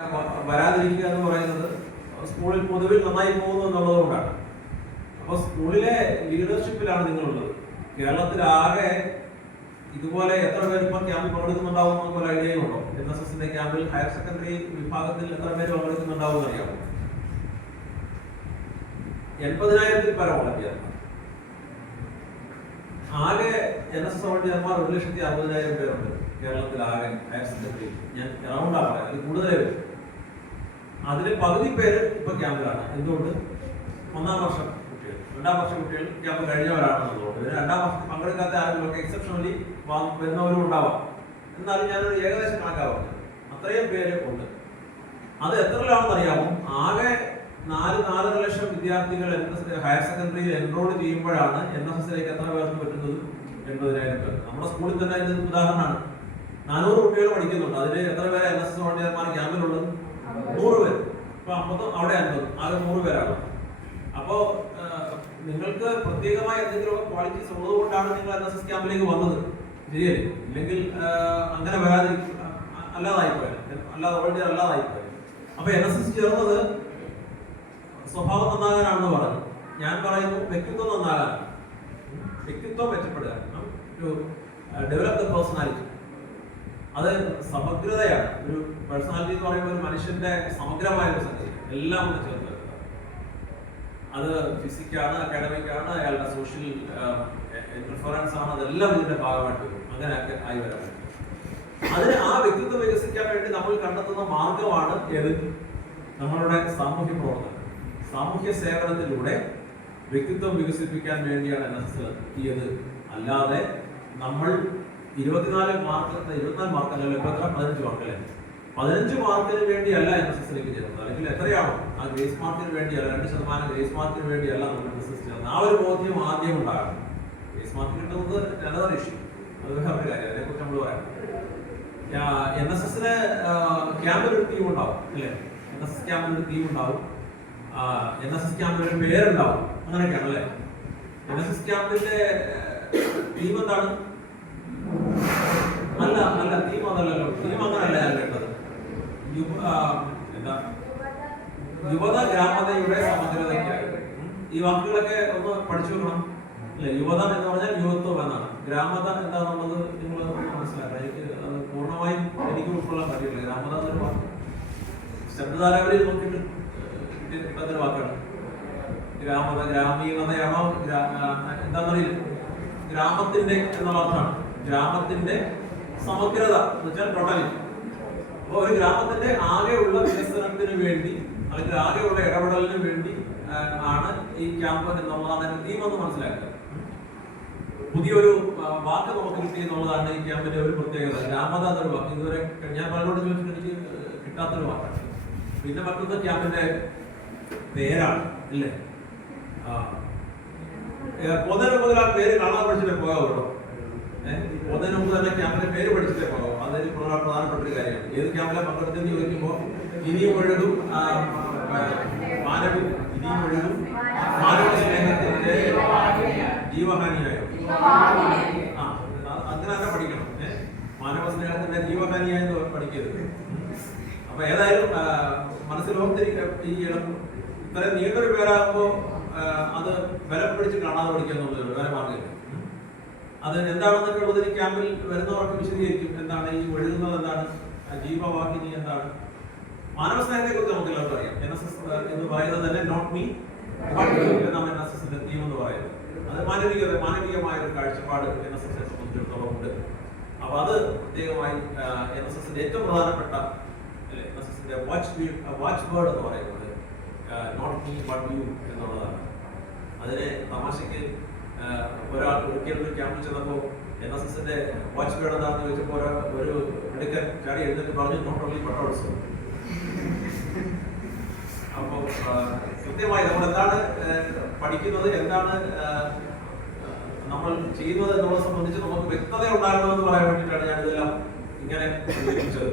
വരാതിരിക്കുക എന്ന് പറയുന്നത് സ്കൂളിൽ പൊതുവിൽ നന്നായി പോകുന്നു എന്നുള്ളതുകൊണ്ടാണ്. അപ്പോൾ സ്കൂളിലെ ലീഡർഷിപ്പിലാണ് നിങ്ങളുള്ളത്. കേരളത്തിലാകെ ഇതുപോലെ എത്ര പേര് ഇപ്പം ക്യാമ്പിൽ പങ്കെടുക്കുന്നുണ്ടാവും എന്നൊരു ഐഡിയയും ഉണ്ടോ? NSSന്റെ ക്യാമ്പിൽ ഹയർ സെക്കൻഡറി വിഭാഗത്തിൽ എത്ര പേര് പങ്കെടുക്കുന്നുണ്ടാവും എന്നറിയാമോ? 80,000-ൽ പരം വളണ്ടിയർമാർ. ആകെ NSS വളണ്ടിയർമാർ 1,60,000 പേരുണ്ട് കേരളത്തിലാകെ ഹയർ സെക്കൻഡറി. ഞാൻ അറൗണ്ടാ പറയാം, അതിൽ കൂടുതലേ വരും. അതിൽ പകുതി പേര് ഇപ്പൊ ക്യാമ്പിലാണ്. എന്തുകൊണ്ട്? 1-ാം വർഷം കുട്ടികൾ, 2-ാം വർഷ കുട്ടികൾ ക്യാമ്പ് കഴിഞ്ഞവരാണെന്നുള്ളതുകൊണ്ട്. 2-ാം വർഷത്തിൽ പങ്കെടുക്കാത്ത ആരെങ്കിലുമൊക്കെ എക്സെപ്ഷണലി വരുന്നവരും ഉണ്ടാവാം. എന്നാലും ഞാനൊരു ഏകദേശം കണക്കാവാം, അത്രയും പേര് ഉണ്ട്. അത് എത്രയിലാണെന്ന് അറിയാമോ? ആകെ 4-4.5 ലക്ഷം വിദ്യാർത്ഥികൾ ഹയർ സെക്കൻഡറിയിൽ എൻറോൾ ചെയ്യുമ്പോഴാണ് NSSലേക്ക് എത്ര പേർക്ക് പറ്റുന്നത്? 80,000 പേർ. നമ്മുടെ സ്കൂളിൽ തന്നെ അതിന് ഉദാഹരണമാണ്. 400 കുട്ടികൾ പഠിക്കുന്നുണ്ട്. അതിൽ എത്ര പേര് NSS വളണ്ടിയർമാർ ക്യാമ്പിലുള്ളത്? 100 പേര്. ഇപ്പൊ 50, അവിടെ 50, ആകെ 100 പേരാണ്. അപ്പോ നിങ്ങൾക്ക് പ്രത്യേകമായ എന്തെങ്കിലും ക്വാളിറ്റീസ് ഉള്ളത് കൊണ്ടാണ് നിങ്ങൾ NSS ക്യാമ്പിലേക്ക് വന്നത്, ശരിയല്ലേ? ഇല്ലെങ്കിൽ അങ്ങനെ വരാതിരിക്കും, അല്ലാതായിപ്പോയത്, അല്ലാതായിപ്പോയത്. അപ്പൊ NSS ചേർന്നത് സ്വഭാവം നന്നാകാനാണെന്ന് പറഞ്ഞു. ഞാൻ പറയുന്നു വ്യക്തിത്വം നന്നാകാൻ, വ്യക്തിത്വം മെച്ചപ്പെടുക, ഡെവലപ്പ് ദ പേഴ്സണാലിറ്റി. അത് സമഗ്രതയാണ്. ഒരു പേഴ്സണാലിറ്റി എന്ന് പറയുമ്പോൾ ഒരു മനുഷ്യന്റെ സമഗ്രമായ ഒരു സംഗതി, എല്ലാം കൂടെ ചേർത്ത്. അത് ഫിസിക്കാണ്, അക്കാഡമിക് ആണ്, അയാളുടെ സോഷ്യൽ ഇന്റർഫറൻസ് ആണ്, അതെല്ലാം ഇതിന്റെ ഭാഗമായിട്ട് വരും. അങ്ങനെയൊക്കെ ആയി വരാൻ പറ്റും. അതിന് ആ വ്യക്തിത്വം വികസിക്കാൻ വേണ്ടി നമ്മൾ കണ്ടെത്തുന്ന മാർഗമാണ് ഏത്? നമ്മളുടെ സാമൂഹ്യ പ്രവർത്തനം. സാമൂഹ്യ സേവനത്തിലൂടെ വ്യക്തിത്വം വികസിപ്പിക്കാൻ വേണ്ടിയാണ് NSS എത്തിയത്. അല്ലാതെ നമ്മൾ 24 മാർക്കല്ലല്ലോ, ഇപ്പൊ 15 മാർക്കല്ലേ? 15 മാർക്കിന് വേണ്ടിയല്ല NSSലേക്ക് ചേരുന്നത്. അല്ലെങ്കിൽ എത്രയാണോ ആ ഗ്രേസ് മാർക്കിന് വേണ്ടിയല്ല, 2% ഗ്രേസ് മാർക്കിന് വേണ്ടിയല്ല നമ്മൾ NSS ചേർന്നത്. ആ ഒരു ബോധ്യം ആദ്യം ഉണ്ടാകണം. ഗ്രേസ് മാർക്ക് കിട്ടുന്നത് അനദർ ഇഷ്യൂ, അത് വേറെ കാര്യം, അതിനെക്കുറിച്ച് നമ്മൾ പറയാം. NSSന് ക്യാമ്പിൽ ഒരു ടീം ഉണ്ടാവും, അല്ലേ? NSS ക്യാമ്പിൽ ഒരു ടീം ഉണ്ടാവും, NSS ക്യാമ്പിൽ ഒരു പേരുണ്ടാവും, അങ്ങനെയൊക്കെയാണ് അല്ലേ? NSS ക്യാമ്പിന്റെ ടീം എന്താണ്? അല്ല ടീം അതല്ലല്ലോ. ടീം അങ്ങനല്ല ഞാൻ കേട്ടത്. യുവത ഗ്രാമതയുടെ സമഗ്രതയ്ക്കായി. ഈ വാക്കുകളൊക്കെ ഒന്ന് പഠിച്ചു വെക്കണം, അല്ലെ? യുവത എന്ന് പറഞ്ഞാൽ യുവത്വം എന്നാണ്. ഗ്രാമത എന്താണെന്നുള്ളത് നിങ്ങൾ മനസ്സിലാക്കണം. എനിക്ക് അത് പൂർണ്ണമായും എനിക്ക് ഉൾക്കൊള്ളാൻ പറ്റില്ല. ഗ്രാമത എന്നൊരു വാക്ക് ശബ്ദധാരാവലിയിൽ നോക്കിയിട്ട് കിട്ടുന്നൊരു വാക്കാണ്. ഗ്രാമത, ഗ്രാമീണതയാണോ എന്താണെന്നറിയില്ല. ഗ്രാമത്തിന്റെ എന്നുള്ള അർത്ഥമാണ്. ഗ്രാമത്തിന്റെ സമഗ്രത എന്ന് വെച്ചാൽ ടോട്ടാലിറ്റി. അപ്പോൾ ഒരു ഗ്രാമത്തിന്റെ ആകെയുള്ള വികസനത്തിന് വേണ്ടി, അല്ലെങ്കിൽ ആകെയുള്ള ഇടപെടലിന് വേണ്ടി ആണ് ഈ ക്യാമ്പ് എന്നുള്ളതാണ് തീം എന്ന് മനസ്സിലാക്കുക. പുതിയൊരു വാക്ക് നമുക്ക് കിട്ടി എന്നുള്ളതാണ് ഈ ക്യാമ്പിന്റെ ഒരു പ്രത്യേകത. ഗ്രാമത എന്നൊരു വാക്ക് ഇതുവരെ ഞാൻ പലരോട് ചോദിച്ചിട്ട് എനിക്ക് കിട്ടാത്തൊരു വാക്കാണ്. പിന്നെ മറ്റൊന്ന് ക്യാമ്പിന്റെ പേരാണ്, ഇല്ലേ? പൊതുവെ പേര് കാണാൻ പഠിച്ചിട്ടേ പോകാവുള്ളൂ. പൊതുവിന് മുമ്പ് തന്നെ ക്യാമ്പിന്റെ പേര് പഠിച്ചിട്ടേ പോകാം. അതൊരു പ്രധാനപ്പെട്ട ഒരു കാര്യമാണ്. ഏത് ക്യാമ്പിലെ പങ്കെടുത്തെന്ന് ചോദിക്കുമ്പോൾ ഇനിയും ഒഴുകും മാനവ, ഇനിയും ഒഴുകും മാനവ സ്നേഹത്തിന്റെ ജീവഹാനിയായോ? അങ്ങനെ തന്നെ പഠിക്കണം. മാനവ സ്നേഹത്തിന്റെ ജീവഹാനിയായെന്ന് പഠിക്കരുത്. അപ്പൊ ഏതായാലും മനസ്സിലോർത്തിരിക്കും, ഈ ഇത്രയും നീണ്ടൊരു പേരാകുമ്പോ അത് ബലം പിടിച്ച് കാണാതെ പഠിക്കാന്നുള്ളത് വേറെ മാർഗ്ഗമില്ല. അത് എന്താണെന്നൊക്കെ ഉള്ളത് ഈ ക്യാമ്പിൽ വരുന്നവർക്ക് വിശദീകരിക്കും. എന്താണ് ഈ ഒഴുകുന്നത്, എന്താണ് ജീവവാഹിനി, എന്താണ് മാനവ സ്നേഹത്തെ കുറിച്ച് നമുക്ക് എല്ലാവർക്കും അറിയാം. NSS എന്ന് പറയുന്നത് തന്നെ നോട്ട് മീ ബട്ട് യു എന്നാണ് NSSന്റെ തീം എന്ന് പറയുന്നത്. അത് മാനവികമായ ഒരു കാഴ്ചപ്പാട് NSSനെ സംബന്ധിച്ചിടത്തോളം ഉണ്ട്. അപ്പൊ അത് പ്രത്യേകമായി NSSന്റെ ഏറ്റവും പ്രധാനപ്പെട്ട, NSSന്റെ വാച്ച് വേർഡ് എന്ന് പറയുന്നത് നോട്ട് മീ ബട്ട് യു എന്നുള്ളതാണ്. അതിനെ തമാശയ്ക്ക് ഒരാൾ ഒരിക്കലും ഒരു ക്യാമ്പിൽ ചെന്നപ്പോൾ NSSന്റെ വാച്ച് വേർഡ് എന്താണെന്ന് ചോദിച്ചപ്പോൾ ഒരു എടുക്കൻ ചാടി എഴുന്നേറ്റ് പറഞ്ഞു നോട്ട് ഓൺലി ബട്ട് ഓൾസോ. അപ്പോൾ കൃത്യമായി നമ്മൾ എന്താണ് പഠിക്കുന്നത്, എന്താണ് നമ്മൾ ചെയ്യുന്നത് എന്നുള്ളത് സംബന്ധിച്ച് നമുക്ക് വ്യക്തത ഉണ്ടാകണമെന്ന് പറയാൻ വേണ്ടിയിട്ടാണ് ഞാൻ ഇതെല്ലാം ഇങ്ങനെ ഉപയോഗിച്ചത്.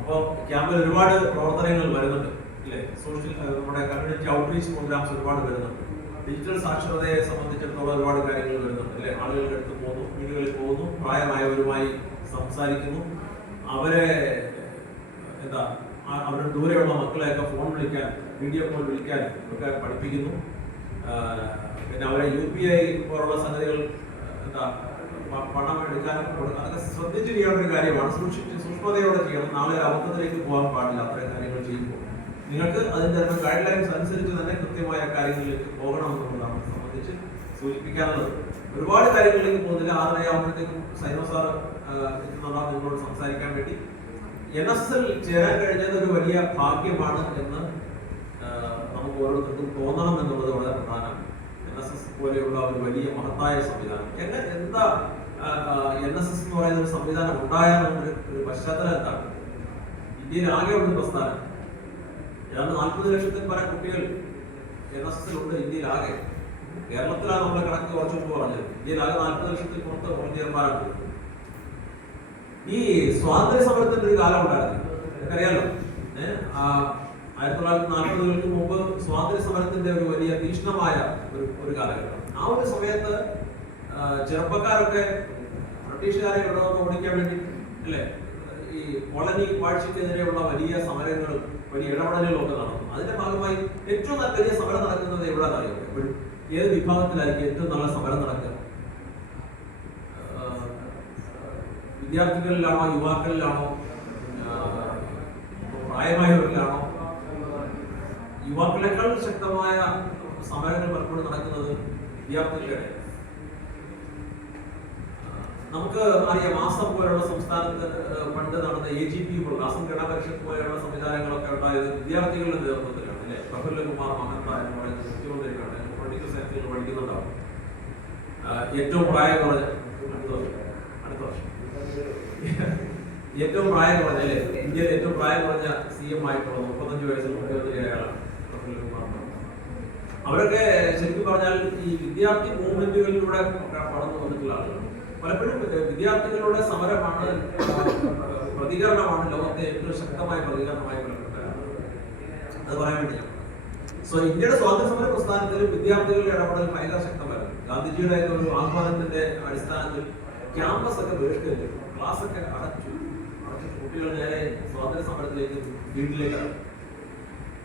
അപ്പോൾ ക്യാമ്പിൽ ഒരുപാട് പ്രവർത്തനങ്ങൾ വരുന്നുണ്ട്, ഇല്ലേ? സോഷ്യൽ, നമ്മുടെ കമ്മ്യൂണിറ്റി ഔട്ട്റീച്ച് പ്രോഗ്രാംസ് ഒരുപാട് വരുന്നുണ്ട്. ഡിജിറ്റൽ സാക്ഷരതയെ സംബന്ധിച്ചിടത്തോളം ഒരുപാട് കാര്യങ്ങൾ വരുന്നുണ്ട്, അല്ലെ? ആളുകളുടെ അടുത്ത് പോകുന്നു, വീടുകളിൽ പോകുന്നു, പ്രായമായവരുമായി സംസാരിക്കുന്നു, അവരെ എന്താ അവരുടെ ദൂരെയുള്ള മക്കളെയൊക്കെ ഫോൺ വിളിക്കാൻ, വീഡിയോ കോൾ വിളിക്കാൻ ഒക്കെ പഠിപ്പിക്കുന്നു. പിന്നെ അവരെ UPI പോലുള്ള സംഗതികൾ പണം എടുക്കാനും അതൊക്കെ ശ്രദ്ധിച്ച് ചെയ്യേണ്ട ഒരു കാര്യമാണ്. സൂക്ഷ്മതയോടെ ചെയ്യണം. നാളെ ഒരു അബദ്ധത്തിലേക്ക് പോകാൻ പാടില്ല. അത്രയും കാര്യങ്ങൾ ചെയ്യുമ്പോൾ നിങ്ങൾക്ക് അതിന്റെ ഗൈഡ് ലൈൻസ് അനുസരിച്ച് തന്നെ കൃത്യമായ കാര്യങ്ങളിലേക്ക് പോകണമെന്നുള്ളതാണ് സംബന്ധിച്ച് സൂചിപ്പിക്കാനുള്ളത്. ഒരുപാട് കാര്യങ്ങളിലേക്ക് പോകുന്നില്ല. 6:30 ആകുമ്പോഴത്തേക്കും സൈനോ സാർ എത്തുന്നതാണ് നിങ്ങളോട് സംസാരിക്കാൻ വേണ്ടി. NSSൽ ചേരാൻ കഴിഞ്ഞത് ഒരു വലിയ ഭാഗ്യമാണ് എന്ന് നമുക്ക് ഓരോരുത്തർക്കും തോന്നണം എന്നുള്ളത് വളരെ പ്രധാനമാണ്. NSS പോലെയുള്ള ഒരു വലിയ മഹത്തായ സംവിധാനം എന്താ NSS എന്ന് പറയുന്ന ഒരു സംവിധാനം ഉണ്ടായാലുള്ള ഒരു പശ്ചാത്തലം എന്താണ്? ഇന്ത്യയിൽ ആകെയുള്ള ഒരു പ്രസ്ഥാനം. ഏതാണ്ട് 40 ലക്ഷത്തിൽ പരം കുട്ടികൾ NSSലുണ്ട് ഇന്ത്യയിൽ ആകെ. കേരളത്തിലാണ് നമ്മളെ കണക്ക് കുറച്ചു മുമ്പ് പറഞ്ഞത്. ഇന്ത്യയിൽ ആകെ 40 ലക്ഷത്തിൽ പുറത്ത് വോളണ്ടിയർമാരാണ്. ഈ സ്വാതന്ത്ര്യ സമരത്തിന്റെ ഒരു കാലം ഉണ്ടായിരുന്നു, നിങ്ങൾക്കറിയാലോ. 1940-കൾക്ക് മുമ്പ് സ്വാതന്ത്ര്യ സമരത്തിന്റെ ഒരു വലിയ തീക്ഷ്ണമായ ഒരു കാലഘട്ടം. ആ ഒരു സമയത്ത് ചെറുപ്പക്കാരൊക്കെ ബ്രിട്ടീഷുകാരെ ഇവിടെ നിന്ന് ഓടിക്കാൻ വേണ്ടി അല്ലെ ഈ കോളനി വാഴ്ചക്കെതിരെയുള്ള വലിയ സമരങ്ങളും വലിയ ഇടപെടലുകളും ഒക്കെ നടന്നു. അതിന്റെ ഭാഗമായി ഏറ്റവും വലിയ സമരം നടക്കുന്നത് എവിടെയാണ് അറിയാം? എപ്പോഴും ഏത് വിഭാഗത്തിലായിരിക്കും ഏറ്റവും നല്ല സമരം നടക്കുക? വിദ്യാർത്ഥികളിലാണോ, യുവാക്കളിലാണോ, പ്രായമായവരിലാണോ? യുവാക്കളെക്കാൾ ശക്തമായ സമരങ്ങൾ പലപ്പോഴും നടക്കുന്നത് വിദ്യാർത്ഥികളുടെ. നമുക്ക് അറിയാം, ആസം പോലുള്ള സംസ്ഥാനത്ത് പണ്ട് നടന്ന AGP ആസം ഗണപരിഷത്ത് പോലെയുള്ള സംവിധാനങ്ങളൊക്കെ ഉണ്ടായത് വിദ്യാർത്ഥികളുടെ നേതൃത്വത്തിലാണ് അല്ലെ. പ്രഫുല്ലകുമാർ മഹന്ത എന്ന് പറയുന്ന മുഖ്യമന്ത്രിയാണ്. പൊളിറ്റിക്കൽ സയൻസിൽ പഠിക്കുന്നുണ്ടാവും. ഏറ്റവും പ്രായം കുറഞ്ഞ ഏറ്റവും പ്രായം കുറഞ്ഞ അല്ലെ, ഇന്ത്യയിൽ ഏറ്റവും പ്രായം കുറഞ്ഞ CM ആയിട്ടുള്ള 35 വയസ്സിൽ മുഖ്യമന്ത്രിയായാണ് പ്രഫുല്ലകുമാർ. അവരൊക്കെ ശരിക്കും പറഞ്ഞാൽ ഈ വിദ്യാർത്ഥി മൂവ്മെന്റുകളിലൂടെ കടന്നു വന്നിട്ടുള്ള ആളുകൾ. പലപ്പോഴും വിദ്യാർത്ഥികളുടെ സമരമാണ്, പ്രതികരണമാണ് ലോകത്തെ ഏറ്റവും ശക്തമായ പ്രതികരണമായി അത് പറയാൻ വേണ്ടി. സോ ഇന്ത്യയുടെ സ്വാതന്ത്ര്യ സമര പ്രസ്ഥാനത്തിൽ വിദ്യാർത്ഥികളുടെ ഇടപെടൽ ഭയങ്കര ശക്തമായിരുന്നു. ഗാന്ധിജിയുടെ ഒരു ആഹ്വാനത്തിന്റെ അടിസ്ഥാനത്തിൽ ക്യാമ്പസ് ഒക്കെ ബഹിഷ്കരിച്ചു, ക്ലാസ് ഒക്കെ അടച്ചു. കുട്ടികൾ നേരെ സ്വാതന്ത്ര്യ സമരത്തിലേക്ക്, വീട്ടിലേക്കാണ്.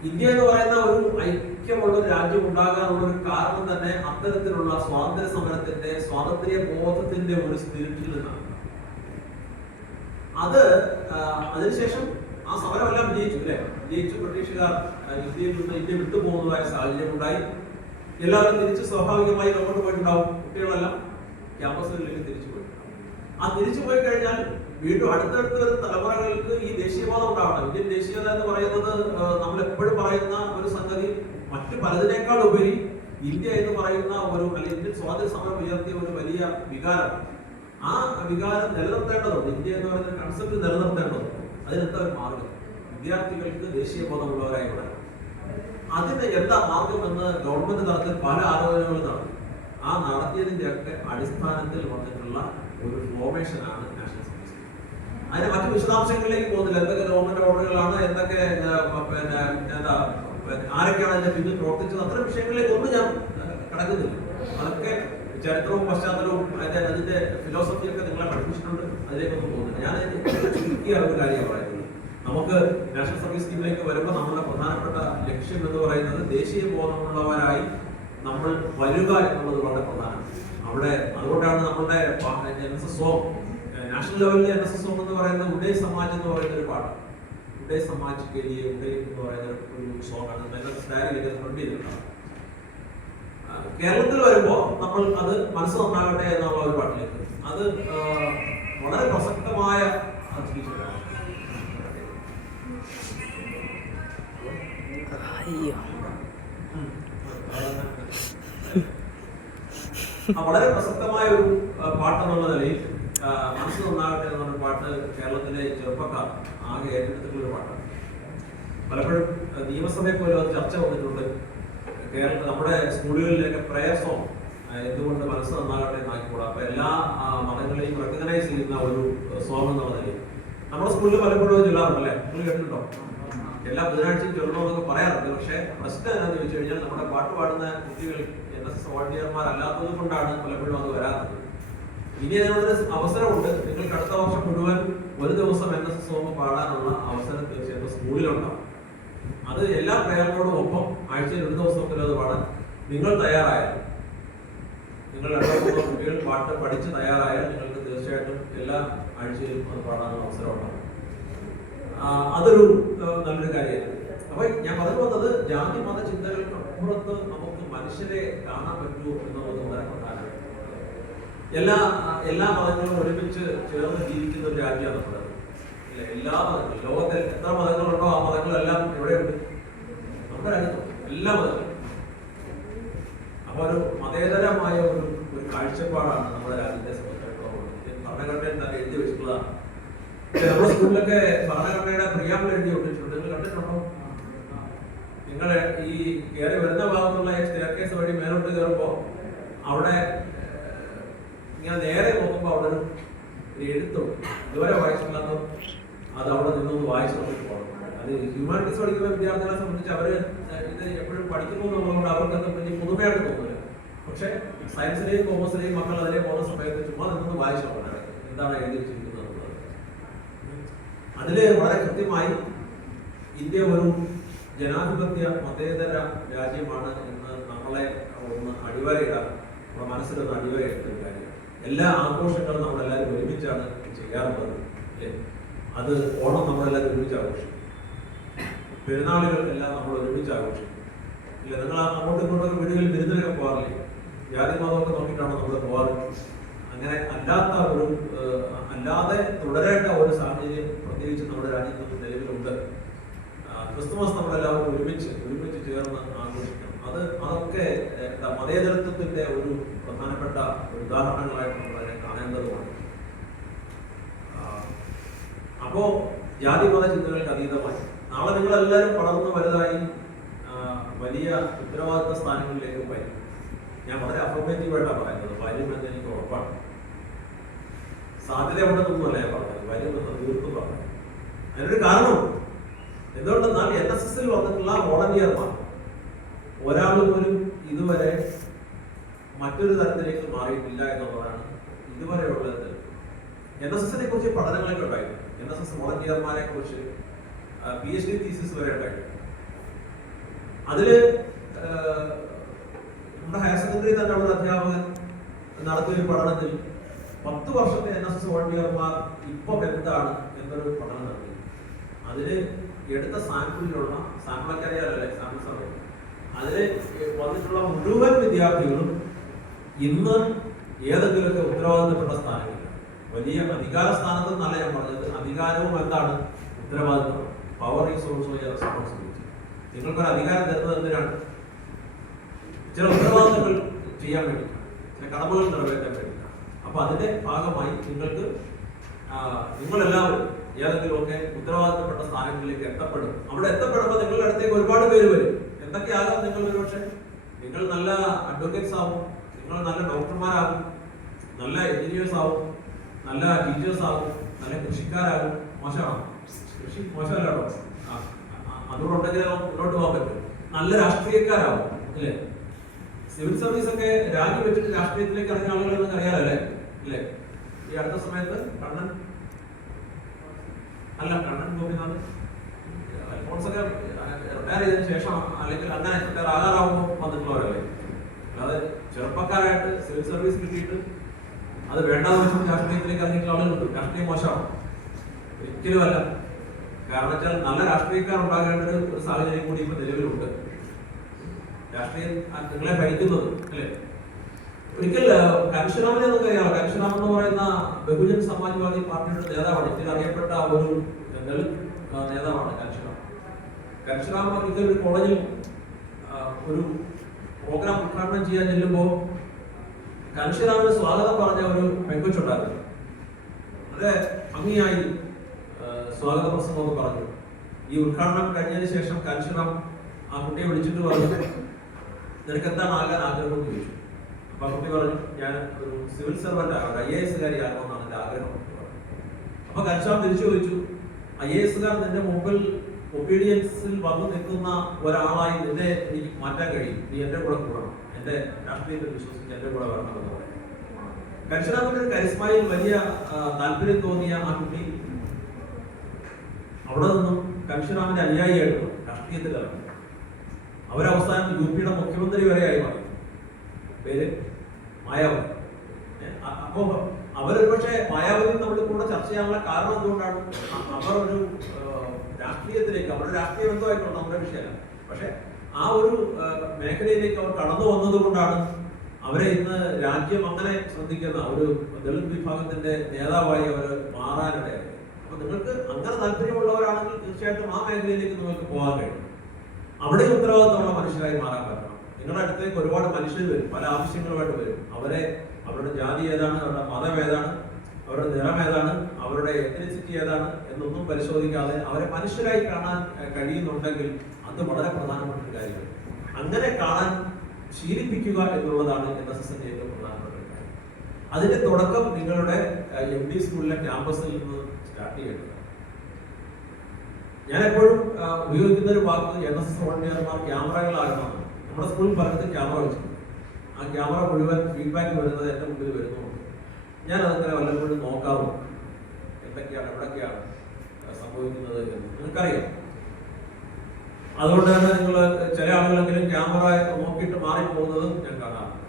ഇന്ത്യ എന്ന് പറയുന്ന ഒരു ഐക്യമുള്ള ഒരു രാജ്യം ഉണ്ടാകാനുള്ള ഒരു കാരണം തന്നെ അത്തരത്തിലുള്ള സ്വാതന്ത്ര്യ സമരത്തിന്റെ, സ്വാതന്ത്ര്യ ബോധത്തിന്റെ ഒരു സ്പിരിറ്റിൽ നിന്നാണ്. അതിനുശേഷം ആ സമരമെല്ലാം വിജയിച്ചു അല്ലെ. വിജയിച്ചു. ബ്രിട്ടീഷുകാർ ഇന്ത്യയിൽ നിന്ന് ഇന്ത്യ വിട്ടുപോകുന്നതായ സാഹചര്യം ഉണ്ടായി. എല്ലാവരും തിരിച്ച് സ്വാഭാവികമായി അങ്ങോട്ട് പോയിട്ടുണ്ടാവും. കുട്ടികളെല്ലാം ക്യാമ്പസുകളിലേക്ക് തിരിച്ചു പോയിട്ടുണ്ടാവും. ആ തിരിച്ചു പോയി കഴിഞ്ഞാൽ വീണ്ടും അടുത്തടുത്ത തലമുറകൾക്ക് ഈ ദേശീയബോധം ഉണ്ടാവണം. ഇന്ത്യൻ ദേശീയത എന്ന് പറയുന്നത് നമ്മൾ എപ്പോഴും പറയുന്ന ഒരു സംഗതി മറ്റു പലതിനേക്കാൾ ഉപരി ഇന്ത്യ എന്ന് പറയുന്ന അല്ലെങ്കിൽ ഇന്ത്യൻ സ്വാതന്ത്ര്യ സമരം ഉയർത്തിയ ഒരു വലിയ വികാരം. ആ വികാരം നിലനിർത്തേണ്ടതുണ്ട്. ഇന്ത്യ എന്ന് പറയുന്ന കൺസെപ്റ്റ് നിലനിർത്തേണ്ടതുണ്ട്. അതിനെന്താ ഒരു മാർഗം? വിദ്യാർത്ഥികൾക്ക് ദേശീയബോധമുള്ളവരായി വരണം. അതിന് എന്താ മാർഗം എന്ന് ഗവൺമെന്റ് തലത്തിൽ പല ആലോചനകളും നടത്തി. ആ നടത്തിയതിന്റെ ഒക്കെ അടിസ്ഥാനത്തിൽ വന്നിട്ടുള്ള ഒരു ഫോർമേഷനാണ് നാഷണൽ സർവീസ്. അതിന്റെ മറ്റു വിശദാംശങ്ങളിലേക്ക് പോകുന്നില്ല. എന്തൊക്കെ ഗവൺമെന്റ് ഓർഡറുകളാണ്, എന്തൊക്കെ ആരൊക്കെയാണ് അതിന്റെ പിന്നിൽ പ്രവർത്തിച്ചത്, അത്തരം വിഷയങ്ങളിലേക്ക് ഒന്നും ഞാൻ കടക്കുന്നില്ല. അതൊക്കെ ചരിത്രവും പശ്ചാത്തലവും അതിന്റെ ഫിലോസഫിയൊക്കെ നിങ്ങളെ പഠിപ്പിച്ചിട്ടുണ്ട്. അതിലേക്കൊന്നും പോകുന്നില്ല. ഞാൻ ചുരുക്കിയ ഒരു കാര്യം പറയുന്നത്, നമുക്ക് നാഷണൽ സർവീസ് സ്കീമിലേക്ക് വരുമ്പോൾ നമ്മുടെ പ്രധാനപ്പെട്ട ലക്ഷ്യം എന്ന് പറയുന്നത് ദേശീയ ബോധമുള്ളവരായി നമ്മൾ വരിക എന്നുള്ളത് വളരെ പ്രധാനമാണ്. അതുകൊണ്ടാണ് നമ്മളുടെ NSS സോങ്, നാഷണൽ ലെവലിലെ NSS സോങ് എന്ന് പറയുന്നത് ഉദയ് സമാജ് എന്ന് പറയുന്ന ഒരു പാട്ടാണ്. ഉദയ് സമാജ് കെ ലിയെ ഉദയ് എന്ന് പറയുന്ന ഒരു സോങ്ങാണ്. ഡയറിയിലേക്ക് ഫ്രണ്ട് ചെയ്തിട്ടുണ്ടാണ്. കേരളത്തിൽ വരുമ്പോൾ നമ്മൾ അത് മനസ്സ് നന്നാകട്ടെ എന്നുള്ള ഒരു പാട്ടിലേക്ക്, അത് വളരെ പ്രസക്തമായ വളരെ പ്രസക്തമായ ഒരു പാട്ടെന്നുള്ള നിലയിൽ മനസ്സ് നന്നാകട്ടെ എന്നുള്ള പാട്ട് കേരളത്തിലെ ചെറുപ്പക്കാർ ആകെ ഏറ്റെടുത്തിട്ടുള്ള ഒരു പാട്ടാണ്. പലപ്പോഴും നിയമസഭയിൽ പോലും അത് ചർച്ച വന്നിട്ടുണ്ട്. കേരളത്തിൽ നമ്മുടെ സ്കൂളുകളിലേക്ക് പ്രയർ സോങ് എന്തുകൊണ്ട് മനസ്സ് നന്നാകട്ടെ എന്നാക്കിക്കൂടാ. അപ്പൊ എല്ലാ മതങ്ങളെയും റെക്കഗ്നൈസ് ചെയ്യുന്ന ഒരു സോങ് എന്നുള്ള നിലയിൽ നമ്മുടെ സ്കൂളിൽ പലപ്പോഴും ചൊല്ലാറുണ്ടല്ലേ? നിങ്ങൾ കേട്ടിട്ടുണ്ടോ? എല്ലാ ബുധനാഴ്ചയും ചൊല്ലണമെന്നൊക്കെ പറയാറുണ്ട്. പക്ഷെ പ്രശ്നം എന്താണെന്ന് ചോദിച്ചു കഴിഞ്ഞാൽ നമ്മുടെ പാട്ട് പാടുന്ന കുട്ടികൾ NSS വോളണ്ടിയർമാരല്ലാത്തത് കൊണ്ടാണ് പലപ്പോഴും അത് വരാത്തത്. ഇനി അതിനൊരു അവസരമുണ്ട്. നിങ്ങൾക്ക് അടുത്ത വർഷം മുഴുവൻ ഒരു ദിവസം NSS സോങ് പാടാനുള്ള അവസരം തീർച്ചയായിട്ടും സ്കൂളിലുണ്ടാവും. അത് എല്ലാ പ്രേയറിനോടും ഒപ്പം ആഴ്ചയിൽ ഒരു ദിവസമെങ്കിലും അത് പാടാൻ നിങ്ങൾ തയ്യാറായാൽ, നിങ്ങൾ 2-3 കുട്ടികൾ പാട്ട് പഠിച്ച് തയ്യാറായാൽ നിങ്ങൾക്ക് തീർച്ചയായിട്ടും എല്ലാ ആഴ്ചയിലും അത് പാടാനുള്ള അവസരം ഉണ്ടാവും. അതൊരു നല്ലൊരു കാര്യമാണ്. അപ്പൊ ഞാൻ പറഞ്ഞു വന്നത്, ജാതി മത ചിന്തകൾക്കപ്പുറത്ത് നമുക്ക് മനുഷ്യരെ കാണാൻ പറ്റൂ എന്നുള്ളത് വളരെ പ്രധാനമാണ്. എല്ലാ മതങ്ങളും ഒരുമിച്ച് ചേർന്ന് ജീവിക്കുന്ന ഒരു രാജ്യമാണ് നമ്മുടെ. ഇല്ല, എല്ലാ മതങ്ങളും, ലോകത്തിൽ എത്ര മതങ്ങളുണ്ടോ ആ മതങ്ങളെല്ലാം എവിടെയുണ്ട്? നമ്മുടെ രാജ്യത്തുണ്ട്, എല്ലാ മതങ്ങളും. അപ്പൊ ഒരു മതേതരമായ ഒരു കാഴ്ചപ്പാടാണ് നമ്മുടെ രാജ്യത്തെ സംബന്ധിച്ചിടത്തോളം. ഭരണഘടനയിൽ തന്നെ എഴുതി വെച്ചിട്ടുള്ളതാണ്. നമ്മുടെ സ്കൂളിലൊക്കെ ഭരണഘടനയുടെ പ്രിയാമ്പിൾ എഴുതി ഒട്ടിച്ചിട്ടുണ്ട്. നിങ്ങൾ കണ്ടിട്ടുണ്ടോ? നിങ്ങൾ ഈ കയറി വരുന്ന ഭാഗത്തുള്ള സ്റ്റെയർകേസ് വഴി മേലോട്ട് കയറുമ്പോൾ അവിടെ ഇങ്ങനെ നേരെ നോക്കുമ്പോൾ അവിടെ ഒരു എഴുത്തുണ്ട്. ഇതുവരെ വായിച്ചിട്ടുള്ളത് അത് അവിടെ നിന്നൊന്ന് വായിച്ചു നോക്കി പോകണം. അത് ഹ്യൂമാനിറ്റീസ് പഠിക്കുന്ന വിദ്യാർത്ഥികളെ സംബന്ധിച്ച് അവര് ഇത് എപ്പോഴും പഠിക്കുന്നു എന്നുള്ളതുകൊണ്ട് അവർക്കത് വലിയ പുതുമയായിട്ട് തോന്നില്ല. പക്ഷെ സയൻസിലെയും കോമേഴ്സിലെയും മക്കൾ അതിലെ പോകുന്ന സമയത്ത് ചുമ്മാ നിന്നൊന്ന് വായിച്ചു നോക്കണം എന്താണ് എഴുതി വെച്ചിരിക്കുന്നത് എന്നുള്ളത്. അതില് വളരെ കൃത്യമായി ഇന്ത്യ ഒരു ജനാധിപത്യ മതേതര രാജ്യമാണ് എന്ന് നമ്മളെ ഒന്ന് അടിവരയിടാൻ, നമ്മുടെ മനസ്സിലൊന്ന് അടിവരയിടുന്ന ഒരു കാര്യം. എല്ലാ ആഘോഷങ്ങളും നമ്മളെല്ലാവരും ഒരുമിച്ചാണ് ചെയ്യാറുള്ളത്, അല്ലേ? അത് ഓണം നമ്മളെല്ലാവരും ഒരുമിച്ച് ആഘോഷിക്കും, പെരുന്നാളുകളെല്ലാം നമ്മൾ ഒരുമിച്ച് ആഘോഷിക്കും. ഇല്ല, നിങ്ങൾ അങ്ങോട്ടും ഇങ്ങോട്ടും വീടുകളിൽ വിരുന്നിലൊക്കെ പോകാറില്ലേ? ജാതി മതമൊക്കെ നോക്കിയിട്ടാണ് നമ്മൾ പോകാറ്. അങ്ങനെ അല്ലാതെ തുടരേണ്ട ഒരു സാഹചര്യം പ്രത്യേകിച്ച് നമ്മുടെ രാജ്യത്ത് നിലവിലുണ്ട്. ക്രിസ്തുമസ് നമ്മളെല്ലാവരും ഒരുമിച്ച് ചേർന്ന് ആഘോഷിക്കണം. അതൊക്കെ മതേതരത്വത്തിന്റെ ഒരു പ്രധാനപ്പെട്ട ഉദാഹരണങ്ങളായിട്ട് നമ്മൾ അതിനെ കാണേണ്ടതുമാണ്. അപ്പോ ജാതി മത ചിന്തകൾക്ക് അതീതമായി നാളെ നിങ്ങളെല്ലാവരും വളർന്നു വലുതായി വലിയ ഉത്തരവാദിത്ത സ്ഥാനങ്ങളിലേക്ക് വരും. ഞാൻ വളരെ അഫർമേറ്റീവായിട്ടാണ് പറയുന്നത്. വരുമെന്ന് എനിക്ക് ഉറപ്പാണ്. സാധ്യത ഉണ്ടെന്നൊന്നുമല്ല ഞാൻ പറഞ്ഞത്, വരുമെന്ന് തീർത്തും പറഞ്ഞു. അതിനൊരു കാരണമുണ്ട്. എന്തുകൊണ്ടെന്നാൽ NSSൽ വന്നിട്ടുള്ള വോളണ്ടിയർമാർ ഒരാൾ പോലും ഇതുവരെ മറ്റൊരു തരത്തിലേക്ക് മാറിയിട്ടില്ല എന്നുള്ളതാണ് ഇതുവരെയുള്ളത്. NSSനെ കുറിച്ച് പഠനങ്ങളൊക്കെ ഉണ്ടായിരുന്നു. NSS വോളണ്ടിയർമാരെ കുറിച്ച് PhD തീസിസ് വരെ ഉണ്ടായിരുന്നു. അതില് നമ്മുടെ ഹയർ സെക്കൻഡറി തന്നെ ഒരു അധ്യാപകൻ നടത്തിയൊരു പഠനത്തിൽ 10 വർഷത്തെ NSS വോളണ്ടിയർമാർ ഇപ്പം എന്താണ് എന്നൊരു പഠനം നടത്തി. അതില് എടുത്ത സാമ്പിളിലുള്ള സാമ്പിളൊക്കെ അറിയാലല്ലേ, സാമ്പിൾ സമയം, അതില് വന്നിട്ടുള്ള മുഴുവൻ വിദ്യാർത്ഥികളും ഇന്ന് ഏതെങ്കിലുമൊക്കെ ഉത്തരവാദിത്തപ്പെട്ട സ്ഥാനങ്ങളില്ല. വലിയ അധികാര സ്ഥാനത്ത് എന്നല്ല ഞാൻ പറഞ്ഞത്. അധികാരവും എന്താണ്? ഉത്തരവാദിത്തം. Power is also A responsibility. നിങ്ങൾക്കൊരു അധികാരം തരുന്നത് എന്തിനാണ്? ചില ഉത്തരവാദിത്തങ്ങൾ ചെയ്യാൻ വേണ്ടിയിട്ടാണ്, ചില കടമകൾ നിറവേറ്റാൻ വേണ്ടിയിട്ടാണ്. അപ്പൊ അതിന്റെ ഭാഗമായി നിങ്ങളെല്ലാവരും ഏതെങ്കിലുമൊക്കെ ഉത്തരവാദിത്തപ്പെട്ട സ്ഥാനങ്ങളിലേക്ക് എത്തപ്പെടും. അവിടെ എത്തപ്പെടുമ്പോൾ നിങ്ങളുടെ അടുത്തേക്ക് ഒരുപാട് പേര് വരും. എന്തൊക്കെയാകാം? നിങ്ങൾ ഒരുപക്ഷെ നിങ്ങൾ നല്ല അഡ്വക്കേറ്റ്സ് ആവും, നിങ്ങൾ നല്ല ഡോക്ടർമാരാകും, നല്ല എഞ്ചിനീയേഴ്സ് ആവും, നല്ല ടീച്ചേഴ്സ് ആവും, നല്ല കൃഷിക്കാരാകും. മോശമാണ് കൃഷി, മോശമല്ലോ. അതുകൊണ്ടുണ്ടെങ്കിൽ മുന്നോട്ട് പോകാൻ പറ്റും. നല്ല രാഷ്ട്രീയക്കാരാവും, അല്ലേ? സിവിൽ സർവീസ് ഒക്കെ രാജിവെച്ചിട്ട് രാഷ്ട്രീയത്തിലേക്ക് ഇറങ്ങിയ ആളുകൾ നിങ്ങൾക്ക് അറിയാലോ, അല്ലേ? ഈ അടുത്ത സമയത്ത് കണ്ണൻ ഗോപിനാഥ് അൽഫോൺസൊക്കെ റിട്ടയർ ചെയ്തതിനു ശേഷം അല്ലെങ്കിൽ അങ്ങനെ റിട്ടയർ ആകാറാവുമ്പോൾ വന്നിട്ടുള്ളവരല്ലേ. അല്ലാതെ ചെറുപ്പക്കാരായിട്ട് സിവിൽ സർവീസ് കിട്ടിയിട്ട് അത് വേണ്ടാന്ന് വെച്ചാൽ രാഷ്ട്രീയത്തിലേക്ക് ഇറങ്ങിയിട്ടുള്ള ആളുകളുണ്ട്. രാഷ്ട്രീയം മോശമാണ്, ഒരിക്കലും അല്ല. കാരണം വെച്ചാൽ നല്ല രാഷ്ട്രീയക്കാർ ഉണ്ടാകേണ്ട ഒരു സാഹചര്യം കൂടി ഇപ്പൊ നിലവിലുണ്ട്. രാഷ്ട്രീയം നിങ്ങളെ ഭരിക്കുന്നത്, അല്ലേ? ഒരിക്കൽ കൻഷറാമിനെ നമുക്ക് അറിയാം. കൻഷറാം എന്ന് പറയുന്ന ബഹുജൻ സമാജ്വാദി പാർട്ടിയുടെ നേതാവാണ്. ഇതിൽ അറിയപ്പെട്ട ഒരു ദളിത് നേതാവാണ് കൻഷറാം. കൻഷറാം ഇതൊരു കോളേജിൽ ഒരു പ്രോഗ്രാം ഉദ്ഘാടനം ചെയ്യാൻ ചെല്ലുമ്പോൾ കൻഷറാമിന് സ്വാഗതം പറഞ്ഞ ഒരു പെൺകൊച്ചുണ്ടായിരുന്നു. വളരെ ഭംഗിയായി സ്വാഗത പ്രസംഗമൊക്കെ പറഞ്ഞു. ഈ ഉദ്ഘാടനം കഴിഞ്ഞതിന് ശേഷം കൻഷറാം ആ കുട്ടിയെ വിളിച്ചിട്ട് പറഞ്ഞു, നിനക്ക് എന്താണ് ആകാൻ ആഗ്രഹം എന്ന് ചോദിച്ചു. അപ്പൊ ആ കുട്ടി പറഞ്ഞു, ഞാൻ ഒരു സിവിൽ സർവന്റ് ആകണം, IAS ആകണമെന്നാണ് എന്റെ ആഗ്രഹം. അപ്പൊ കൻഷറാം തിരിച്ചു ചോദിച്ചു, IAS നിന്റെ മുമ്പിൽ ഒബീഡിയൻസിൽ വന്നു നിൽക്കുന്ന ഒരാളായി നിന്നെ എനിക്ക് മാറ്റാൻ കഴിയും. നീ എന്റെ കൂടെ കൂടണം, എന്റെ രാഷ്ട്രീയത്തിൽ വിശ്വസിച്ച് എന്റെ കൂടെ വരണം എന്ന് പറയും. കൻഷറാമിന്റെ ഒരു കരിസ്മയിൽ വലിയ താല്പര്യം തോന്നിയ ആ കുട്ടി അവിടെ നിന്നും കൻഷുറാമിന്റെ അനുയായിയായിട്ട് രാഷ്ട്രീയത്തിൽ ഇറങ്ങി. അവരവസാനം UP യുടെ മുഖ്യമന്ത്രി വരെയായി മാറി. പേര് മായാവതി. അപ്പോ അവരൊരു പക്ഷേ മായാവതി നമ്മുടെ കൂടെ ചർച്ച ചെയ്യാനുള്ള കാരണം എന്തുകൊണ്ടാണ്? അവർ ഒരു രാഷ്ട്രീയത്തിലേക്ക്, അവരുടെ രാഷ്ട്രീയ ബന്ധമായിട്ടുണ്ട്, നമ്മുടെ വിഷയമല്ല, പക്ഷെ ആ ഒരു മേഖലയിലേക്ക് അവർ കടന്നു വന്നത് കൊണ്ടാണ് അവരെ ഇന്ന് രാജ്യം അങ്ങനെ ശ്രദ്ധിക്കുന്ന ഒരു ദളിത് വിഭാഗത്തിന്റെ നേതാവായി അവർ മാറാനിടയായി. അപ്പൊ നിങ്ങൾക്ക് അങ്ങനെ താല്പര്യമുള്ളവരാണെങ്കിൽ തീർച്ചയായിട്ടും ആ മേഖലയിലേക്ക് നിങ്ങൾക്ക് പോകാൻ കഴിയും. അവിടെ ഉത്തരവാദിത്തമുള്ള മനുഷ്യരായി മാറാൻ പറ്റണം. നിങ്ങളുടെ അടുത്തേക്ക് ഒരുപാട് മനുഷ്യർ വരും, പല ആവശ്യങ്ങളുമായിട്ട് വരും. അവരുടെ ജാതി ഏതാണ്, അവരുടെ മതം ഏതാണ്, അവരുടെ നിറം ഏതാണ്, അവരുടെ എത്നിസിറ്റി ഏതാണ് എന്നൊന്നും പരിശോധിക്കാതെ അവരെ മനുഷ്യരായി കാണാൻ കഴിയുന്നുണ്ടെങ്കിൽ അത് വളരെ പ്രധാനപ്പെട്ട ഒരു കാര്യമാണ്. അങ്ങനെ കാണാൻ ശീലിപ്പിക്കുക എന്നുള്ളതാണ് NSSന്റെ ഏറ്റവും പ്രധാനപ്പെട്ട ഒരു കാര്യം. അതിന്റെ തുടക്കം നിങ്ങളുടെ MD സ്കൂളിലെ ക്യാമ്പസിൽ നിന്ന് സ്റ്റാർട്ട് ചെയ്യേണ്ടത്. ഞാൻ എപ്പോഴും ഉപയോഗിക്കുന്ന ഒരു വാക്ക് NSS വോളണ്ടിയർമാർ ക്യാമറകളാകണം. നമ്മുടെ സ്കൂളിൽ പലയിടത്തും ക്യാമറ വെച്ചിട്ടുണ്ട്. ആ ക്യാമറ മുഴുവൻ ഫീഡ്ബാക്ക് വരുന്നത് എൻ്റെ മുമ്പിൽ വരുന്നുണ്ട്. ഞാൻ അതങ്ങനെ വല്ലപ്പോഴും നോക്കാറുണ്ട്, എന്തൊക്കെയാണ് എവിടൊക്കെയാണ് സംഭവിക്കുന്നത് എന്ന് നിങ്ങൾക്കറിയാം. അതുകൊണ്ട് തന്നെ നിങ്ങൾ ചില ആളുകളെങ്കിലും ക്യാമറ നോക്കിയിട്ട് മാറിപ്പോകുന്നതും ഞാൻ കാണാറുണ്ട്.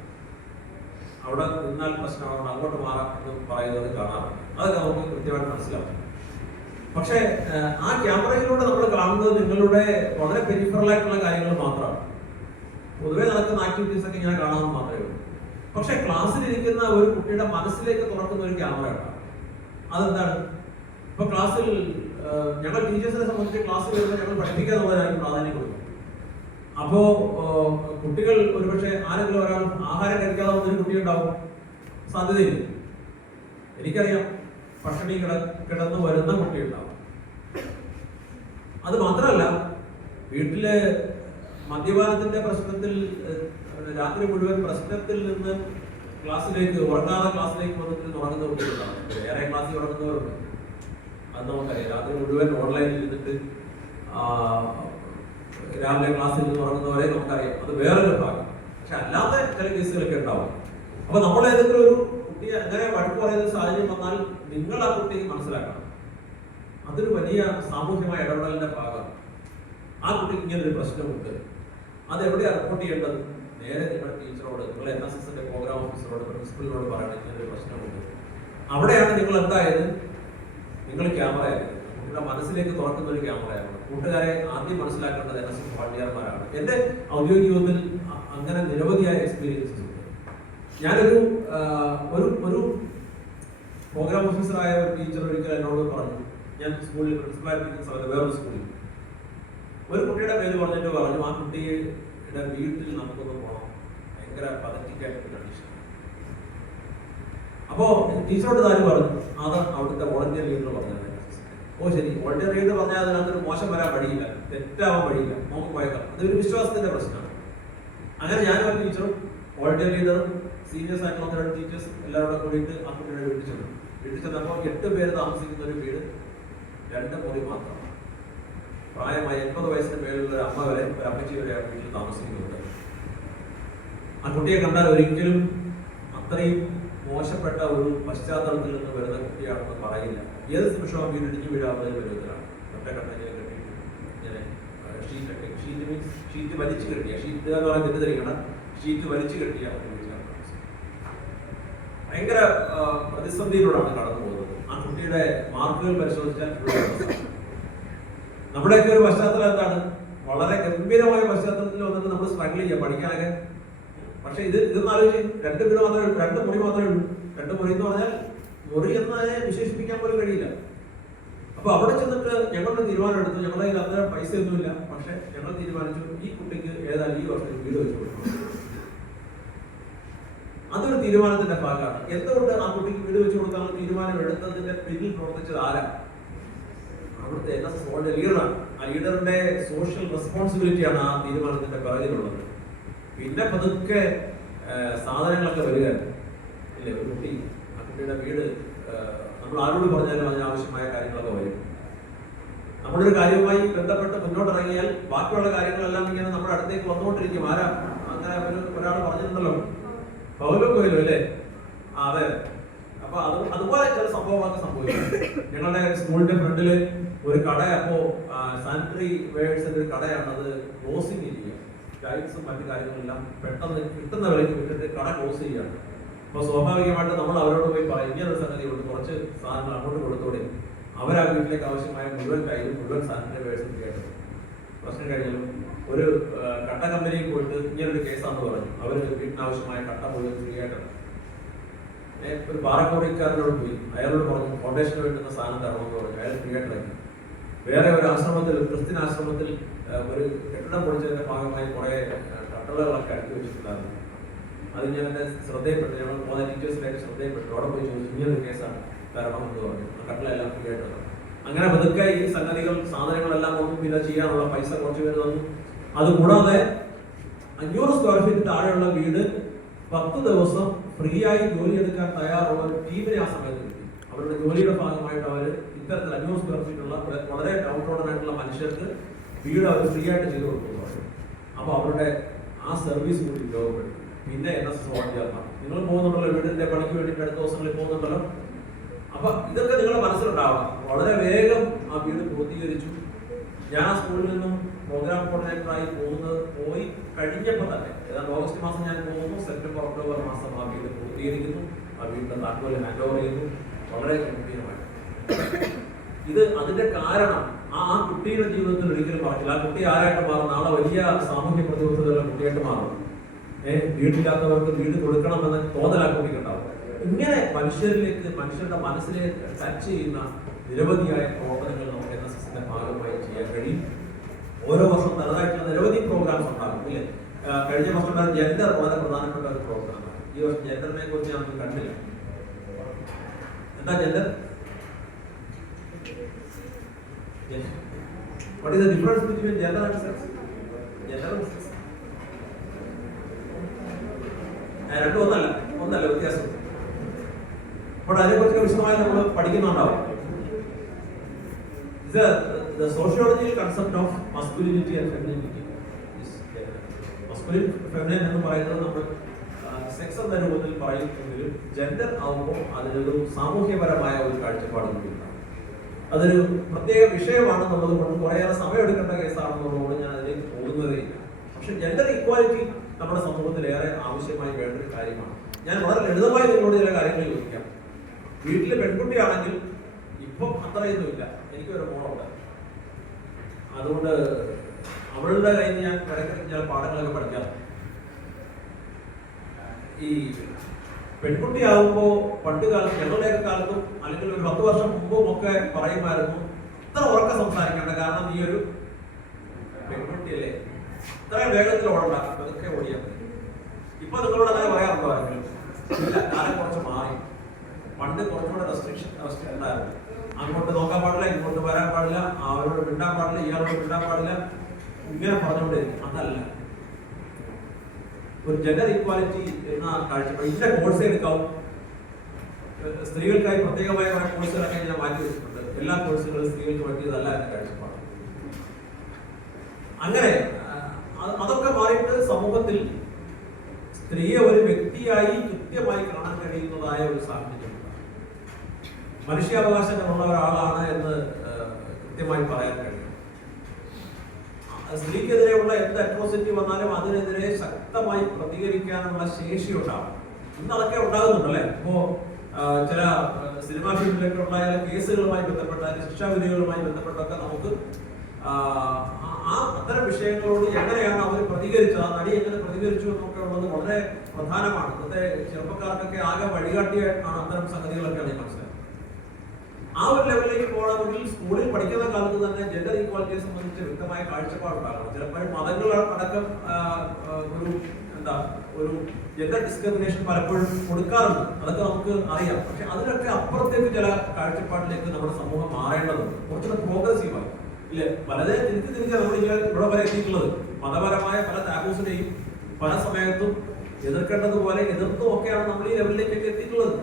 അവിടെ നിന്നാൽ പ്രശ്നമാണ്, അങ്ങോട്ട് മാറാം എന്ന് പറയുന്നത് കാണാറുണ്ട്. അതൊക്കെ നമുക്ക് കൃത്യമായിട്ട് മനസ്സിലാവും. പക്ഷേ ആ ക്യാമറയിലൂടെ നമ്മൾ കാണുന്നത് നിങ്ങളുടെ വളരെ പെരിഫറലായിട്ടുള്ള കാര്യങ്ങൾ മാത്രമാണ്. പൊതുവെ നടക്കുന്ന ആക്ടിവിറ്റീസ് ഒക്കെ ഇങ്ങനെ കാണാമെന്ന് മാത്രമേ ഉള്ളൂ. പക്ഷെ ക്ലാസ്സിലിരിക്കുന്ന ഒരു കുട്ടിയുടെ മനസ്സിലേക്ക് തുറക്കുന്ന ഒരു ക്യാമറ ഉണ്ടാകും. അതെന്താണ്? ഇപ്പൊ ക്ലാസ്സിൽ ഞങ്ങൾ ടീച്ചേഴ്സിനെ സംബന്ധിച്ച് ക്ലാസ്സിൽ വരുമ്പോൾ ഞങ്ങൾ പഠിപ്പിക്കുക എന്നുള്ളതായിരിക്കും പ്രാധാന്യം കൊടുക്കും. അപ്പോ കുട്ടികൾ ഒരുപക്ഷെ ആരെങ്കിലും ഒരാൾ ആഹാരം കഴിക്കാതെ വന്നൊരു കുട്ടി ഉണ്ടാവും, സാധ്യതയില്ല. എനിക്കറിയാം, പട്ടിണി കിടന്ന് വരുന്ന കുട്ടി ഉണ്ടാവും. അത് മാത്രമല്ല, വീട്ടിലെ മദ്യപാനത്തിന്റെ പ്രശ്നത്തിൽ രാത്രി മുഴുവൻ പ്രശ്നത്തിൽ നിന്ന് ക്ലാസ്സിലേക്ക് ഉറങ്ങാതെ ക്ലാസ്സിലേക്ക് വന്നിട്ട് ഉറങ്ങുന്ന കുട്ടികളുണ്ടാവും. വേറെ ക്ലാസ്സിൽ ഉറങ്ങുന്നവരുണ്ട്, അത് നമുക്കറിയാം. രാത്രി മുഴുവൻ ഓൺലൈനിൽ ഇരുന്നിട്ട് രാവിലെ ക്ലാസ്സിൽ നിന്ന് ഉറങ്ങുന്നവരെ നമുക്കറിയാം. അത് വേറൊരു ഭാഗം. പക്ഷെ അല്ലാതെ ചില കേസുകളൊക്കെ ഉണ്ടാവും. അപ്പൊ നമ്മൾ ഏതെങ്കിലും ഒരു കുട്ടിയെ അങ്ങനെ വഴക്ക് പറയുന്ന സാഹചര്യം വന്നാൽ നിങ്ങൾ ആ കുട്ടിക്ക് മനസ്സിലാക്കണം, അതൊരു വലിയ സാമൂഹ്യമായ ഇടപെടലിന്റെ ഭാഗം. ആ കുട്ടിക്ക് ഇങ്ങനൊരു പ്രശ്നമുണ്ട്, അത് എവിടെയാണ് റിപ്പോർട്ട് ചെയ്യേണ്ടത്? നേരെ നിങ്ങളുടെ ടീച്ചറോട്, നിങ്ങൾ NSSന്റെ പ്രോഗ്രാം ഓഫീസറോട്, പ്രിൻസിപ്പലിനോട് പറയണം ഇങ്ങനൊരു പ്രശ്നമുണ്ട്. അവിടെയാണ് നിങ്ങൾ എന്തായത്, നിങ്ങൾ ക്യാമറ ആയിരുന്നു, കുട്ടിയുടെ മനസ്സിലേക്ക് തുറക്കുന്ന ഒരു ക്യാമറ ആയിരുന്നു. കൂട്ടുകാരെ ആദ്യം മനസ്സിലാക്കേണ്ടത് NSS വോളണ്ടിയർമാരാണ്. എന്റെ ഔദ്യോഗിക ജീവിതത്തിൽ അങ്ങനെ നിരവധിയായ എക്സ്പീരിയൻസസ് ഉണ്ട്. ഞാനൊരു ഒരു പ്രോഗ്രാം ഓഫീസറായ ഒരു ടീച്ചർ ഒരിക്കൽ എന്നോട് പറഞ്ഞു, ഞാൻ സ്കൂളിൽ പ്രിൻസിപ്പലായിരിക്കുന്ന സമയത്ത് വേറൊരു സ്കൂളിൽ ഒരു കുട്ടിയുടെ പേര് പറഞ്ഞിട്ട് പറഞ്ഞു, ആ കുട്ടിയുടെ വീട്ടിൽ നമുക്കൊന്ന് പോകണം, ഭയങ്കര പതറ്റിക്കായിട്ടൊരു കണ്ടീഷൻ. അപ്പോ ടീച്ചറോട് താരം പറഞ്ഞു, അത് അവിടുത്തെ വോളണ്ടിയർ ലീഡർ പറഞ്ഞത്. ഓ ശരി, വോളണ്ടിയർ ലീഡർ പറഞ്ഞാൽ അതിനകത്തൊരു മോശം വരാൻ വഴിയില്ല, തെറ്റാവാൻ വഴിയില്ല, നമുക്ക് പോയേക്കാം, അതൊരു വിശ്വാസത്തിന്റെ പ്രശ്നമാണ്. അങ്ങനെ ഞാനും ഒരു ടീച്ചറും വോളണ്ടിയർ ലീഡറും സീനിയേഴ്സ് ആയിട്ടുള്ള ടീച്ചേഴ്സും എല്ലാവരും കൂടിയിട്ട് ആ കുട്ടിയുടെ വീട്ടിൽ ചെന്നു. വീട്ടിൽ ചെന്നപ്പോൾ 8 പേര് താമസിക്കുന്ന ഒരു വീട്, 2 മുറി മാത്രം. പ്രായമായി 80 വയസ്സിന് മേലുള്ള ഒരു അമ്മ വരെ, ഒരു അമ്മച്ചി വരെ ആ വീട്ടിൽ താമസിക്കുന്നുണ്ട്. ആ കുട്ടിയെ കണ്ടാൽ ഒരിക്കലും അത്രയും മോശപ്പെട്ട ഒരു പശ്ചാത്തലത്തിൽ നിന്ന് വരുന്ന കുട്ടിയാണെന്ന് പറയില്ല. ഏത് നിമിഷവും വീട് ഇടിഞ്ഞു വീഴാവുന്ന വിധത്തിലാണ് ഒറ്റക്കട്ടങ്ങനെ കെട്ടിയിട്ട് ഇങ്ങനെ ഷീറ്റ് വലിച്ചു കെട്ടിയ, ഷീറ്റ് എന്ന് പറയാൻ തെറ്റിദ്ധരിക്കണം, ഷീറ്റ് വലിച്ചു കെട്ടിയ വീട്ടിലാണ് താമസിക്കുന്നത്. ഭയങ്കര പ്രതിസന്ധിയിലൂടെയാണ് കടന്നു പോകുന്നത്. ആ കുട്ടിയുടെ മാർക്കുകൾ പരിശോധിച്ചാൽ നമ്മുടെയൊക്കെ ഒരു പശ്ചാത്തലം എന്താണ്? വളരെ ഗംഭീരമായ പശ്ചാത്തലത്തിൽ വന്നിട്ട് നമ്മൾ സ്ട്രഗിൾ ചെയ്യാം പഠിക്കാനൊക്കെ. പക്ഷെ ഇതൊന്നും ആലോചിച്ച് 2 വീട് മാത്രമേ ഉള്ളൂ, 2 മുറി മാത്രമേ ഉള്ളൂ. 2 മുറി എന്ന് പറഞ്ഞാൽ മുറി എന്നതിനെ വിശേഷിപ്പിക്കാൻ പോലും കഴിയില്ല. അപ്പൊ അവിടെ ചെന്നിട്ട് ഞങ്ങളുടെ തീരുമാനം എടുത്തു. ഞങ്ങളുടെ കയ്യിൽ അത്ര പൈസ ഒന്നുമില്ല, പക്ഷെ ഞങ്ങൾ തീരുമാനിച്ചു ഈ കുട്ടിക്ക് ഏതായാലും ഈ വർഷം വീട് വെച്ചു കൊടുക്കണം. അതൊരു തീരുമാനത്തിന്റെ ഭാഗമാണ്. എന്തുകൊണ്ട് ആ കുട്ടിക്ക് വീട് വെച്ചു കൊടുക്കാനുള്ള തീരുമാനം എടുത്തതിന്റെ പിന്നിൽ പ്രവർത്തിച്ചത് ആരാണ്? അവിടുത്തെ NSS വോളണ്ടിയർ ലീഡറാണ്. ആ ലീഡറിന്റെ സോഷ്യൽ റെസ്പോൺസിബിലിറ്റിയാണ് ആ തീരുമാനത്തിന്റെ പിറകിലുള്ളത്. പിന്നെ പതുക്കെ സാധനങ്ങളൊക്കെ വരികയാണ് ഇല്ലേ. ഒരു കുട്ടി, ആ കുട്ടിയുടെ വീട് നമ്മൾ ആരോട് പറഞ്ഞാലും അതിനാവശ്യമായ കാര്യങ്ങളൊക്കെ വരും. നമ്മളൊരു കാര്യവുമായി ബന്ധപ്പെട്ട് മുന്നോട്ടിറങ്ങിയാൽ ബാക്കിയുള്ള കാര്യങ്ങളെല്ലാം ഇങ്ങനെ നമ്മുടെ അടുത്തേക്ക് വന്നുകൊണ്ടിരിക്കും. ആരാ അങ്ങനെ ഒരാൾ പറഞ്ഞിട്ടുണ്ടല്ലോ, പൗലോ കോയിലോ അല്ലേ? അതെ. അപ്പൊ അതുപോലെ ചില സംഭവങ്ങളൊക്കെ സംഭവിക്കും. ഞങ്ങളുടെ സ്കൂളിന്റെ ഫ്രണ്ടില് ഒരു കട അപ്പോ സാനിറ്ററി വെയർസിന്റെ ഒരു കടയാണ്, അത് ക്ലോസിങ് ചെയ്യുക, ടൈൽസും മറ്റു കാര്യങ്ങളെല്ലാം പെട്ടെന്ന് കിട്ടുന്ന വിലയ്ക്ക് വിട്ടിട്ട് കട ക്ലോസ് ചെയ്യുകയാണ്. അപ്പൊ സ്വാഭാവികമായിട്ട് നമ്മൾ അവരോട് പോയി പറയും ഇങ്ങനെ ഒരു സംഗതി കൊണ്ട് കുറച്ച് സാധനങ്ങൾ അങ്ങോട്ട് കൊടുത്തോടെ, അവരാ വീട്ടിലേക്ക് ആവശ്യമായ മുഴുവൻ ടൈലും മുഴുവൻ സാനിറ്ററി വെയർസും കേട്ടത്. പ്രശ്നം കഴിഞ്ഞാലും ഒരു കട്ട കമ്പനിയിൽ പോയിട്ട് ഇങ്ങനൊരു കേസാണെന്ന് പറഞ്ഞു, അവർ വീട്ടിനാവശ്യമായ കട്ട മുഴുവൻ ഫ്രീ ആയിട്ടാണ്. ഒരു പാറക്കോടിക്കാരനോട് പോയി, അയാളോട് പറഞ്ഞു ഫൗണ്ടേഷന് വേണ്ടുന്ന സാധനം തരണമെന്ന് പറഞ്ഞു, അയാൾ ഫ്രീ ആയിട്ട് ഇറങ്ങി. വേറെ ഒരു ആശ്രമത്തിൽ, ക്രിസ്ത്യൻ ആശ്രമത്തിൽ ഒരു കെട്ടിടം പൊളിച്ചതിന്റെ ഭാഗമായി കുറെ കട്ടളകളൊക്കെ അടുക്കി വെച്ചിട്ടുണ്ടായിരുന്നു. അത് ഞാൻ എന്റെ ശ്രദ്ധയിൽപ്പെട്ടു, ഞങ്ങൾ പോകുന്ന ടീച്ചേഴ്സിലേക്ക് ശ്രദ്ധയിൽപ്പെട്ടു. അവിടെ പോയി ചോദിച്ചു ഇങ്ങനൊരു കേസാണ് തരണമെന്ന് പറഞ്ഞു, കട്ടളെല്ലാം ഫ്രീ ആയിട്ട് തന്നു. അങ്ങനെ പതുക്കെ ഈ സംഗതികൾ സാധനങ്ങളെല്ലാം ഒന്നും പിന്നെ ചെയ്യാനുള്ള പൈസ കുറച്ച് പേര് തന്നു. അതുകൂടാതെ 500 സ്ക്വയർ ഫീറ്റ് താഴെയുള്ള വീട് 10 ദിവസം ഫ്രീ ആയി ജോലി എടുക്കാൻ തയ്യാറുള്ള ഒരു ടീമിനെ ആ സമയത്ത് കിട്ടി. അവരുടെ ജോലിയുടെ ഭാഗമായിട്ട് അവർ ഇത്തരത്തിൽ 500 സ്ക്വയർ ഫീറ്റ് ഉള്ള വളരെ ഡൗൺ ആയിട്ടുള്ള മനുഷ്യർക്ക് വീട് അവർ ഫ്രീ ആയിട്ട് ചെയ്തു കൊടുക്കുന്നു. അപ്പൊ അവരുടെ ആ സർവീസ് കൂടി ഉപയോഗപ്പെടുത്തി. പിന്നെ NSS വോളണ്ടിയർമാർ, നിങ്ങൾ പോകുന്നുണ്ടല്ലോ വീടിന്റെ പണിക്ക് വേണ്ടിയിട്ട് അടുത്ത ദിവസങ്ങളിൽ പോകുന്നുണ്ടല്ലോ. അപ്പൊ ഇതൊക്കെ നിങ്ങളുടെ മനസ്സിലുണ്ടാവണം. വളരെ വേഗം ആ വീട് പൂർത്തീകരിച്ചു. ഞാൻ ആ സ്കൂളിൽ നിന്നും പ്രോഗ്രാം കോർഡിനേറ്ററായി പോയി കഴിഞ്ഞപ്പോൾ തന്നെ, ഏതാണ്ട് ഓഗസ്റ്റ് മാസം ഞാൻ പോകുന്നു, സെപ്റ്റംബർ ഒക്ടോബർ മാസം ആ വീട് പൂർത്തീകരിക്കുന്നു. ആ വീടിന്റെ താക്കോല് ഹാൻഡ് ഓവർ ചെയ്യുന്നു. വളരെ ഗംഭീരമായിട്ട്. ഇത് അതിന്റെ കാരണം ആ കുട്ടിയുടെ ജീവിതത്തിൽ ഒരിക്കലും പറഞ്ഞില്ല. ആ കുട്ടി ആരായിട്ട് മാറും? നാളെ വലിയ സാമൂഹ്യ പ്രതിബദ്ധതയുള്ള കുട്ടിയായിട്ട് മാറും. വീടില്ലാത്തവർക്ക് വീട് കൊടുക്കണമെന്ന് തോന്നൽ ആ കുട്ടിക്കുണ്ടാവും. ഇങ്ങനെ മനുഷ്യരിലേക്ക്, മനുഷ്യരുടെ മനസ്സിലേക്ക് ടച്ച് ചെയ്യുന്ന നിരവധിയായ പ്രവർത്തനങ്ങൾ നമുക്ക് NSSന്റെ ഭാഗമായി ചെയ്യാൻ കഴിയും. ഓരോ വർഷം തനതായിട്ടുള്ള നിരവധി പ്രോഗ്രാംസ് ഉണ്ടാകും. ഇല്ലേ, കഴിഞ്ഞ വർഷം ജെൻഡർ വളരെ പ്രധാനപ്പെട്ട ഒരു പ്രോഗ്രാമാണ്. ഈ വർഷം ജെൻഡറിനെ കുറിച്ച് ഞാൻ കണ്ടില്ല. എന്താ gender? What is the difference between gender and sex? Gender and sex. രണ്ടും ഒന്നല്ല വ്യത്യാസം. അപ്പോൾ അതിനെക്കുറിച്ച് വിശദമായി നമ്മൾ പഠിക്കുന്നുണ്ടാവും. The sociological concept of masculinity and femininity. Masculine, feminine എന്ന് പറയുന്നത് നമ്മൾ സെക്സ് എന്ന രൂപത്തിൽ പറയുമെങ്കിലും ജെൻഡർ ആവുമ്പോൾ അതിനൊരു സാമൂഹ്യപരമായ ഒരു കാഴ്ചപ്പാട് കൂടിയുണ്ടാവും. അതൊരു പ്രത്യേക വിഷയമാണ്, നമ്മൾ കുറേയേറെ സമയം എടുക്കേണ്ട കേസാണെന്നുള്ളതുകൊണ്ട് ഞാൻ അതിലേക്ക് പോകുന്നതേയില്ല. പക്ഷെ ജെൻഡർ ഈക്വാലിറ്റി നമ്മുടെ സമൂഹത്തിൽ ഏറെ ആവശ്യമായി വേണ്ട ഒരു കാര്യമാണ്. ഞാൻ വളരെ ലളിതമായി നിങ്ങളോട് ചില കാര്യങ്ങൾ ചോദിക്കാം. വീട്ടിലെ പെൺകുട്ടിയാണെങ്കിൽ ഇപ്പം അത്രയൊന്നുമില്ല, എനിക്കൊരു മോളുണ്ട്. അതുകൊണ്ട് അവളുടെ കയ്യിൽ ഞാൻ ചില പാഠങ്ങളൊക്കെ പഠിക്കാം. ഈ പെൺകുട്ടിയാകുമ്പോ പണ്ട് കാലത്ത്, ഞങ്ങളുടെയൊക്കെ കാലത്തും അല്ലെങ്കിൽ ഒരു 10 വർഷം മുമ്പും ഒക്കെ പറയുമായിരുന്നു ഇത്ര ഉറക്കം സംസാരിക്കേണ്ട, കാരണം ഈ ഒരു പെൺകുട്ടിയല്ലേ, ഇത്രയും വേഗത്തിൽ ഓടണ്ട, അതൊക്കെ ഓടിയാൽ മതി. ഇപ്പൊ നിങ്ങളോട് അങ്ങനെ പറയാറുണ്ടോ ആരെങ്കിലും? ഇല്ല, കാലം കുറച്ച് മാറി. പണ്ട് കുറച്ചുകൂടെ റെസ്ട്രിക്ഷൻ ഉണ്ടായിരുന്നു. അങ്ങോട്ട് നോക്കാൻ പാടില്ല, ഇങ്ങോട്ട് വരാൻ പാടില്ല, അവരോട് മിണ്ടാൻ പാടില്ല, ഇയാളോട് മിണ്ടാൻ പാടില്ല, ഇങ്ങനെ പറഞ്ഞുകൊണ്ടിരിക്കും. അതല്ല, ഒരു ജെൻഡർ ഈക്വാലിറ്റി എന്ന കാഴ്ചപ്പാട്. ഇതിന്റെ കോഴ്സ് എടുക്കാവും. സ്ത്രീകൾക്കായി പ്രത്യേകമായ കുറെ കോഴ്സുകളൊക്കെ ഞാൻ മാറ്റി വെച്ചിട്ടുണ്ട്. എല്ലാ കോഴ്സുകളും സ്ത്രീകൾക്ക് പറ്റിയതല്ല എന്ന കാഴ്ചപ്പാട്. അങ്ങനെ അതൊക്കെ മാറിയിട്ട് സമൂഹത്തിൽ സ്ത്രീയെ ഒരു വ്യക്തിയായി കൃത്യമായി കാണാൻ കഴിയുന്നതായ ഒരു സാഹചര്യം, മനുഷ്യാവകാശങ്ങളുള്ള ഒരാളാണ് എന്ന് കൃത്യമായി പറയാൻ കഴിയും. സ്ത്രീക്കെതിരെയുള്ള എന്ത് അട്രോസിറ്റി വന്നാലും അതിനെതിരെ ശക്തമായി പ്രതികരിക്കാനുള്ള ശേഷി ഉണ്ടാവും. ഇന്ന് അതൊക്കെ ഉണ്ടാകുന്നുണ്ടല്ലേ. ഇപ്പോ ചില സിനിമാ ഫീൽഡിലൊക്കെ ഉണ്ടായ കേസുകളുമായി ബന്ധപ്പെട്ട, ശിക്ഷാവിധികളുമായി ബന്ധപ്പെട്ടൊക്കെ നമുക്ക് അത്തരം വിഷയങ്ങളോട് എങ്ങനെയാണ് അവർ പ്രതികരിച്ചത്, ആ നടി എങ്ങനെ പ്രതികരിച്ചു എന്നൊക്കെ ഉള്ളത് വളരെ പ്രധാനമാണ്. ഇന്നത്തെ ചെറുപ്പക്കാർക്കൊക്കെ ആകെ വഴികാട്ടിയായിട്ടാണ് അത്തരം സംഗതികളൊക്കെ മനസ്സിലാക്കുന്നത്. ആ ഒരു ലെവലിലേക്ക് പോകണമെങ്കിൽ സ്കൂളിൽ പഠിക്കുന്ന കാലത്ത് തന്നെ ജെൻഡർ ഈക്വാലിറ്റിയെ സംബന്ധിച്ച് വ്യക്തമായ കാഴ്ചപ്പാടുണ്ടാകണം. ചിലപ്പോൾ മതങ്ങൾ അടക്കം ഒരു ജെൻഡർ ഡിസ്ക്രിമിനേഷൻ പലപ്പോഴും കൊടുക്കാറുണ്ട്, അതൊക്കെ നമുക്ക് അറിയാം. പക്ഷെ അതിനൊക്കെ അപ്പുറത്തേക്ക് ചില കാഴ്ചപ്പാടിലേക്ക് നമ്മുടെ സമൂഹം മാറേണ്ടതുണ്ട്, കുറച്ചുകൂടെ പ്രോഗ്രസീവായി. ഇല്ലേ, പലതേ തിരിച്ച് നമ്മൾ ഇവിടെ വരെ എത്തിയിട്ടുള്ളത്. മതപരമായ പല ടാബൂസിനെയും പല സമയത്തും എതിർക്കേണ്ടതുപോലെ എതിർത്തും ഒക്കെയാണ് നമ്മൾ ഈ ലെവലിലേക്കൊക്കെ എത്തിയിട്ടുള്ളത്.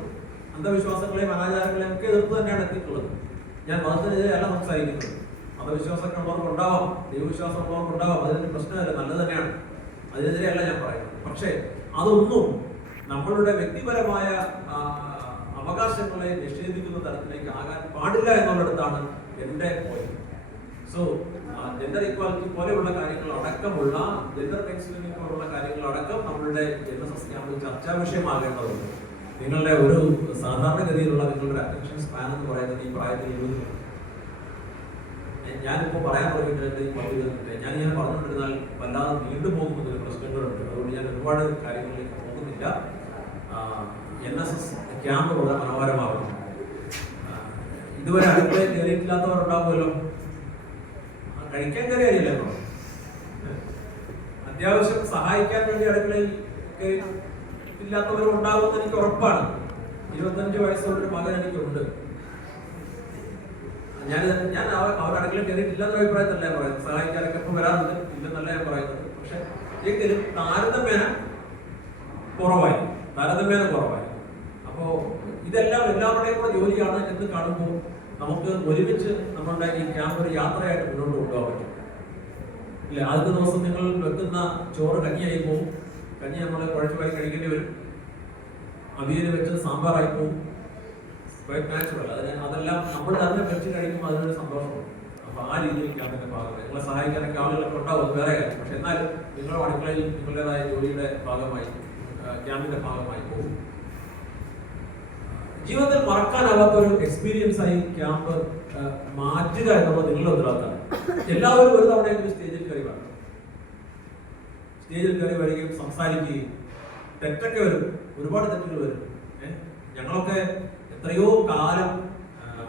അന്ധവിശ്വാസങ്ങളെയും അനാചാരങ്ങളെയും ഒക്കെ എതിർത്ത് തന്നെയാണ് എത്തിയിട്ടുള്ളത്. ഞാൻ മതത്തിനെതിരെ അല്ല സംസാരിക്കുന്നത്. മതവിശ്വാസമൊക്കെ ഉള്ളവർക്ക് ഉണ്ടാവാം, ദൈവവിശ്വാസം ഉള്ളവർക്ക് ഉണ്ടാവാം, അതിന് പ്രശ്നമല്ല, നല്ലത് തന്നെയാണ്, അതിനെതിരെയല്ല ഞാൻ പറയുന്നത്. പക്ഷേ അതൊന്നും നമ്മളുടെ വ്യക്തിപരമായ അവകാശങ്ങളെ നിഷേധിക്കുന്ന തരത്തിലേക്ക് ആകാൻ പാടില്ല എന്നുള്ളിടത്താണ് എൻ്റെ പോയിന്റ്. സോ ജെൻഡർ ഈക്വാലിറ്റി പോലെയുള്ള കാര്യങ്ങൾ അടക്കമുള്ള ജെൻഡർ മെയിൻസ്ട്രീമിംഗ് പോലുള്ള കാര്യങ്ങൾ അടക്കം നമ്മളുടെ NSS ക്യാമ്പിൽ ചർച്ചാ വിഷയമാകേണ്ടതുണ്ട്. നിങ്ങളുടെ ഒരു സാധാരണഗതിയിലുള്ള നിങ്ങളുടെ അറ്റൻഷൻ സ്പാൻ എന്ന് പറയുന്നത് ഈ പ്രായത്തിൽ 20 ഞാനിപ്പോൾ പറയാൻ തുടങ്ങിയിട്ട് ഈ 10 മിനിറ്റ് ഞാനിങ്ങനെ പറഞ്ഞുകൊണ്ടിരുന്നാൽ വല്ലാതെ നീണ്ടു പോകുന്ന ഒരു പ്രശ്നങ്ങളുണ്ട്. അതുകൊണ്ട് ഞാൻ ഒരുപാട് കാര്യങ്ങളിലേക്ക് പോകുന്നില്ല. NSS ക്യാമ്പ് വളരെ മനോഹരമാകുന്നു. ഇതുവരെ അടുക്കളയിൽ കയറിയിട്ടില്ലാത്തവരുണ്ടാവുമല്ലോ. കഴിക്കാൻ കയറിയല്ലോ. അത്യാവശ്യം സഹായിക്കാൻ വേണ്ടി അടുക്കളയിൽ ഇല്ലാത്തവരും ഉണ്ടാകുമെന്ന് എനിക്ക് ഉറപ്പാണ്. 25 വയസ്സുള്ളൊരു മകൻ എനിക്കുണ്ട്. ഞാൻ അവർ അടുക്കളയിൽ കയറിയിട്ടില്ലാത്ത അഭിപ്രായത്തിലല്ല പറയുന്നത്. സഹായിക്കാനൊക്കെ ഇപ്പം വരാറുണ്ട്, ഇല്ലെന്നല്ല ഞാൻ പറയുന്നത്. പക്ഷെ എങ്കിലും താരതമ്യേന കുറവായി. അപ്പോൾ ഇതെല്ലാം എല്ലാവരുടെയും കൂടെ ജോലിയാണ് എന്ന് കാണുമ്പോൾ നമുക്ക് ഒരുമിച്ച് നമ്മളുടെ ഈ ക്യാമ്പ് ഒരു യാത്രയായിട്ട് മുന്നോട്ട് കൊണ്ടുപോകാൻ പറ്റും. ഇല്ല, ആദ്യത്തെ ദിവസം നിങ്ങൾ വെക്കുന്ന ചോറ് കഞ്ഞിയായി പോകും. കഞ്ഞി നമ്മൾ കുഴച്ചുമായി കഴിക്കേണ്ടി വരും. അവിയൽ വെച്ച് സാമ്പാറായി പോകും. Quite natural. അതെല്ലാം നമ്മൾ തന്നെ വെച്ച് കഴിക്കുമ്പോൾ അതിനൊരു സന്തോഷമുണ്ട്. അപ്പോൾ ആ രീതിയിൽ ക്യാമ്പിന്റെ ഭാഗമായി നിങ്ങളെ സഹായിക്കാനൊക്കെ ആളുകളൊക്കെ ഉണ്ടാവും, അത് വേറെ കാര്യം. പക്ഷെ എന്നാലും നിങ്ങളുടെ അടുക്കളയിൽ നിങ്ങളുടേതായ ജോലിയുടെ ഭാഗമായി ക്യാമ്പിന്റെ ഭാഗമായി പോകും. ജീവിതത്തിൽ മറക്കാനാവാത്ത ഒരു എക്സ്പീരിയൻസ് ആയി ക്യാമ്പ് മാറ്റുക എന്നുള്ളത് നിങ്ങളുടെ ഉത്തരവാദിത്തമാണ്. എല്ലാവരും ഒരു തവണയെങ്കിലും സ്റ്റേജിൽ കയറി വരികയും സംസാരിക്കുകയും തെറ്റൊക്കെ വരും, ഒരുപാട് തെറ്റുകൾ വരും. ഞങ്ങളൊക്കെ എത്രയോ കാലം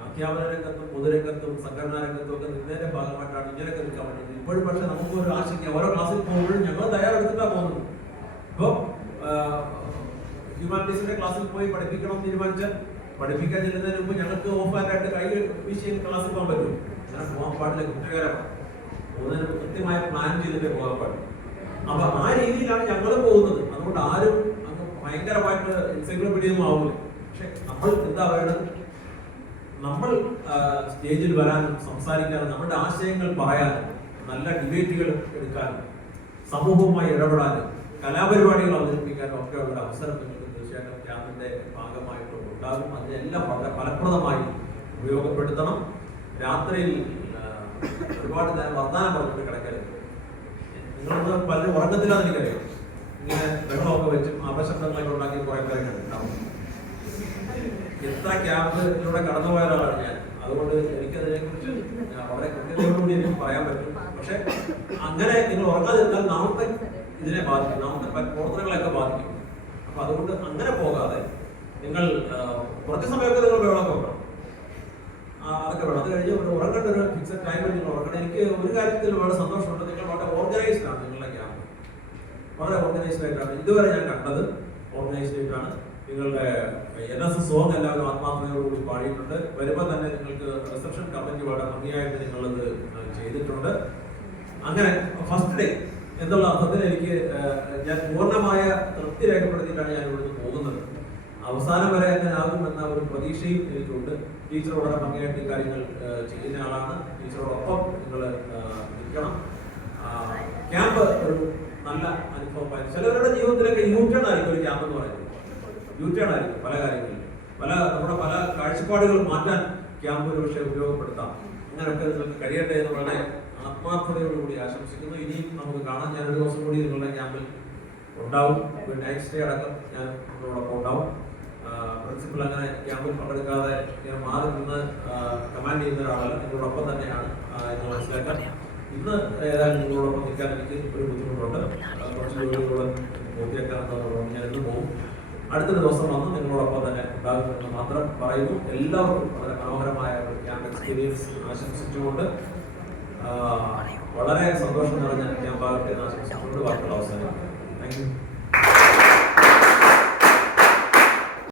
അധ്യാപന രംഗത്തും പൊതുരംഗത്തും സംഘടനാ രംഗത്തും ഒക്കെ നിന്നതിന്റെ ഭാഗമായിട്ടാണ് ഇങ്ങനെയൊക്കെ നിൽക്കാൻ പറ്റുന്നത്. ഇപ്പോഴും പക്ഷെ നമുക്ക് ഒരു ആശങ്ക, ഓരോ ക്ലാസ്സിൽ പോകുമ്പോഴും ഞങ്ങൾ തയ്യാറെടുത്തിട്ടാണ് പോകുന്നത്. ഇപ്പോൾ ഹ്യൂമാനിറ്റീസിന്റെ ക്ലാസ്സിൽ പോയി പഠിപ്പിക്കണം തീരുമാനിച്ചാൽ പഠിപ്പിക്കാൻ ചെല്ലുന്നതിന് മുമ്പ് ഞങ്ങൾക്ക് ഓഫാനായിട്ട് കൈ വീശി ക്ലാസ്സിൽ പോകാൻ പറ്റും. അങ്ങനെ പോകാൻ പാടില്ല, കുറ്റകരമാണ്. പോകുന്നതിന് കൃത്യമായി പ്ലാൻ ചെയ്തിട്ടേ പോകാൻ പാടില്ല. അപ്പൊ ആ രീതിയിലാണ് ഞങ്ങൾ പോകുന്നത്. അതുകൊണ്ട് ആരും അങ്ങ് ഭയങ്കരമായിട്ട് എൻസൈക്ലോപീഡിയൊന്നും ആവില്ല. പക്ഷെ നമ്മൾ എന്താ വേണ്ടത്? നമ്മൾ സ്റ്റേജിൽ വരാനും സംസാരിക്കാനും നമ്മുടെ ആശയങ്ങൾ പറയാനും നല്ല ഡിബേറ്റുകൾ എടുക്കാനും സമൂഹവുമായി ഇടപെടാനും കലാപരിപാടികൾ അവതരിപ്പിക്കാനും ഒക്കെ ഉള്ള അവസരം നിങ്ങൾക്ക് തീർച്ചയായിട്ടും ക്യാമ്പിന്റെ ഭാഗമായിട്ട് ഉണ്ടാകും. അതിനെല്ലാം വളരെ ഫലപ്രദമായി ഉപയോഗപ്പെടുത്തണം. രാത്രിയിൽ ഒരുപാട് നേരം വർദ്ധാനം പറഞ്ഞിട്ട് കിടക്കരുത്. നിങ്ങളൊന്ന് പലരും ഉറങ്ങത്തില്ലാന്ന് എനിക്കറിയാം. ഇങ്ങനെ വെള്ളമൊക്കെ വെച്ചും അപശബ്ദങ്ങളൊക്കെ ഉണ്ടാക്കി കുറെ പേരൊക്കെ ഉണ്ടാവും. എത്ര ക്യാമ്പിലൂടെ കടന്നുപോയ ഒരാളാണ് ഞാൻ. അതുകൊണ്ട് എനിക്കതിനെ കുറിച്ച് വളരെ കൃത്യതയോടുകൂടി എനിക്ക് പറയാൻ പറ്റും. പക്ഷെ അങ്ങനെ നിങ്ങൾ ഉറങ്ങാതിരുന്നാൽ നാമത്തെ ഇതിനെ ബാധിക്കും, നാമത്തെ പ്രവർത്തനങ്ങളെയൊക്കെ ബാധിക്കും. അപ്പൊ അതുകൊണ്ട് അങ്ങനെ പോകാതെ നിങ്ങൾ കുറച്ച് സമയമൊക്കെ നിങ്ങൾ വെള്ളമൊക്കെ വെക്കണം. അതൊക്കെ വേണം. അത് കഴിഞ്ഞ് ഉറങ്ങേണ്ട ഒരു ഫിക്സഡ് ടൈമിൽ നിങ്ങൾ ഉറങ്ങണം. എനിക്ക് ഒരു കാര്യത്തിൽ വളരെ സന്തോഷമുണ്ട്. നിങ്ങൾ വളരെ ഓർഗനൈസ്ഡ് ആണ്. നിങ്ങളുടെ ക്യാമ്പ് വളരെ ഓർഗനൈസ്ഡ് ആയിട്ടാണ് ഇതുവരെ ഞാൻ കണ്ടത്. ഓർഗനൈസ്ഡ് ആയിട്ടാണ്. നിങ്ങളുടെ NSS സോങ് എല്ലാവരും ആത്മാർത്ഥതയോടുകൂടി പാടിയിട്ടുണ്ട്. വരുമ്പോൾ തന്നെ നിങ്ങൾക്ക് റിസപ്ഷൻ കമ്മിറ്റി വളരെ ഭംഗിയായിട്ട് നിങ്ങളത് ചെയ്തിട്ടുണ്ട്. അങ്ങനെ ഫസ്റ്റ് ഡേ എന്നുള്ള അർത്ഥത്തിൽ എനിക്ക് ഞാൻ പൂർണ്ണമായ തൃപ്തി രേഖപ്പെടുത്തിയിട്ടാണ് ഞാൻ ഇവിടുന്ന് പോകുന്നത്. അവസാനം വരെ അങ്ങനെ ആകുമെന്ന ഒരു പ്രതീക്ഷയും എനിക്കുണ്ട്. ടീച്ചർ വളരെ ഭംഗിയായിട്ട് കാര്യങ്ങൾ ചെയ്യുന്ന ആളാണ്. ടീച്ചറോടൊപ്പം നിങ്ങൾ നിൽക്കണം. ക്യാമ്പ് ഒരു നല്ല അനുഭവമായി. ചിലവരുടെ ജീവിതത്തിലൊക്കെ യൂട്ടേൺ ആയിരിക്കും ഒരു ക്യാമ്പ് എന്ന് പറയുന്നത്. യൂട്ടേൺ ആയിരിക്കും പല കാര്യങ്ങളിലും. നമ്മുടെ പല കാഴ്ചപ്പാടുകൾ മാറ്റാൻ ക്യാമ്പ് ഒരു പക്ഷേ ഉപയോഗപ്പെടുത്താം. അങ്ങനെയൊക്കെ നിങ്ങൾക്ക് കഴിയട്ടെ എന്ന് വളരെ ആത്മാർത്ഥതയോടുകൂടി ആശംസിക്കുന്നു. ഇനിയും നമുക്ക് കാണാം. ഞാൻ ഒരു ദിവസം കൂടി നിങ്ങളുടെ ക്യാമ്പിൽ ഉണ്ടാവും. നൈറ്റ് സ്റ്റേ അടക്കം ഞാൻ നിങ്ങളോടൊപ്പം ഉണ്ടാവും. പ്രിൻസിപ്പൽ അങ്ങനെ ക്യാമ്പിൽ പങ്കെടുക്കാതെ ഇങ്ങനെ മാറി നിന്ന് കമാൻഡ് ചെയ്യുന്ന ഒരാളല്ല. നിങ്ങളോടൊപ്പം തന്നെയാണ് എന്ന് മനസ്സിലാക്കാൻ. ഇന്ന് ഏതായാലും നിങ്ങളോടൊപ്പം നിൽക്കാൻ എനിക്ക് ഒരു ബുദ്ധിമുട്ടുണ്ട്. കുറച്ച് ജോലികളോട് പൂർത്തിയാക്കാമെന്നുള്ളതുകൊണ്ട് ഞാൻ ഇന്ന് പോകും. അടുത്തൊരു ദിവസം വന്ന് നിങ്ങളോടൊപ്പം തന്നെ ഉണ്ടാകുമെന്ന് മാത്രം പറയുന്നു. എല്ലാവർക്കും വളരെ മനോഹരമായ ഒരു ക്യാമ്പ് എക്സ്പീരിയൻസ് ആശംസിച്ചുകൊണ്ട് വളരെ സന്തോഷം നിറഞ്ഞ ക്യാമ്പാകട്ടെ എന്ന് ആശംസിച്ചുകൊണ്ട് വാക്കുകൾ അവസാനിക്കും. Thank you.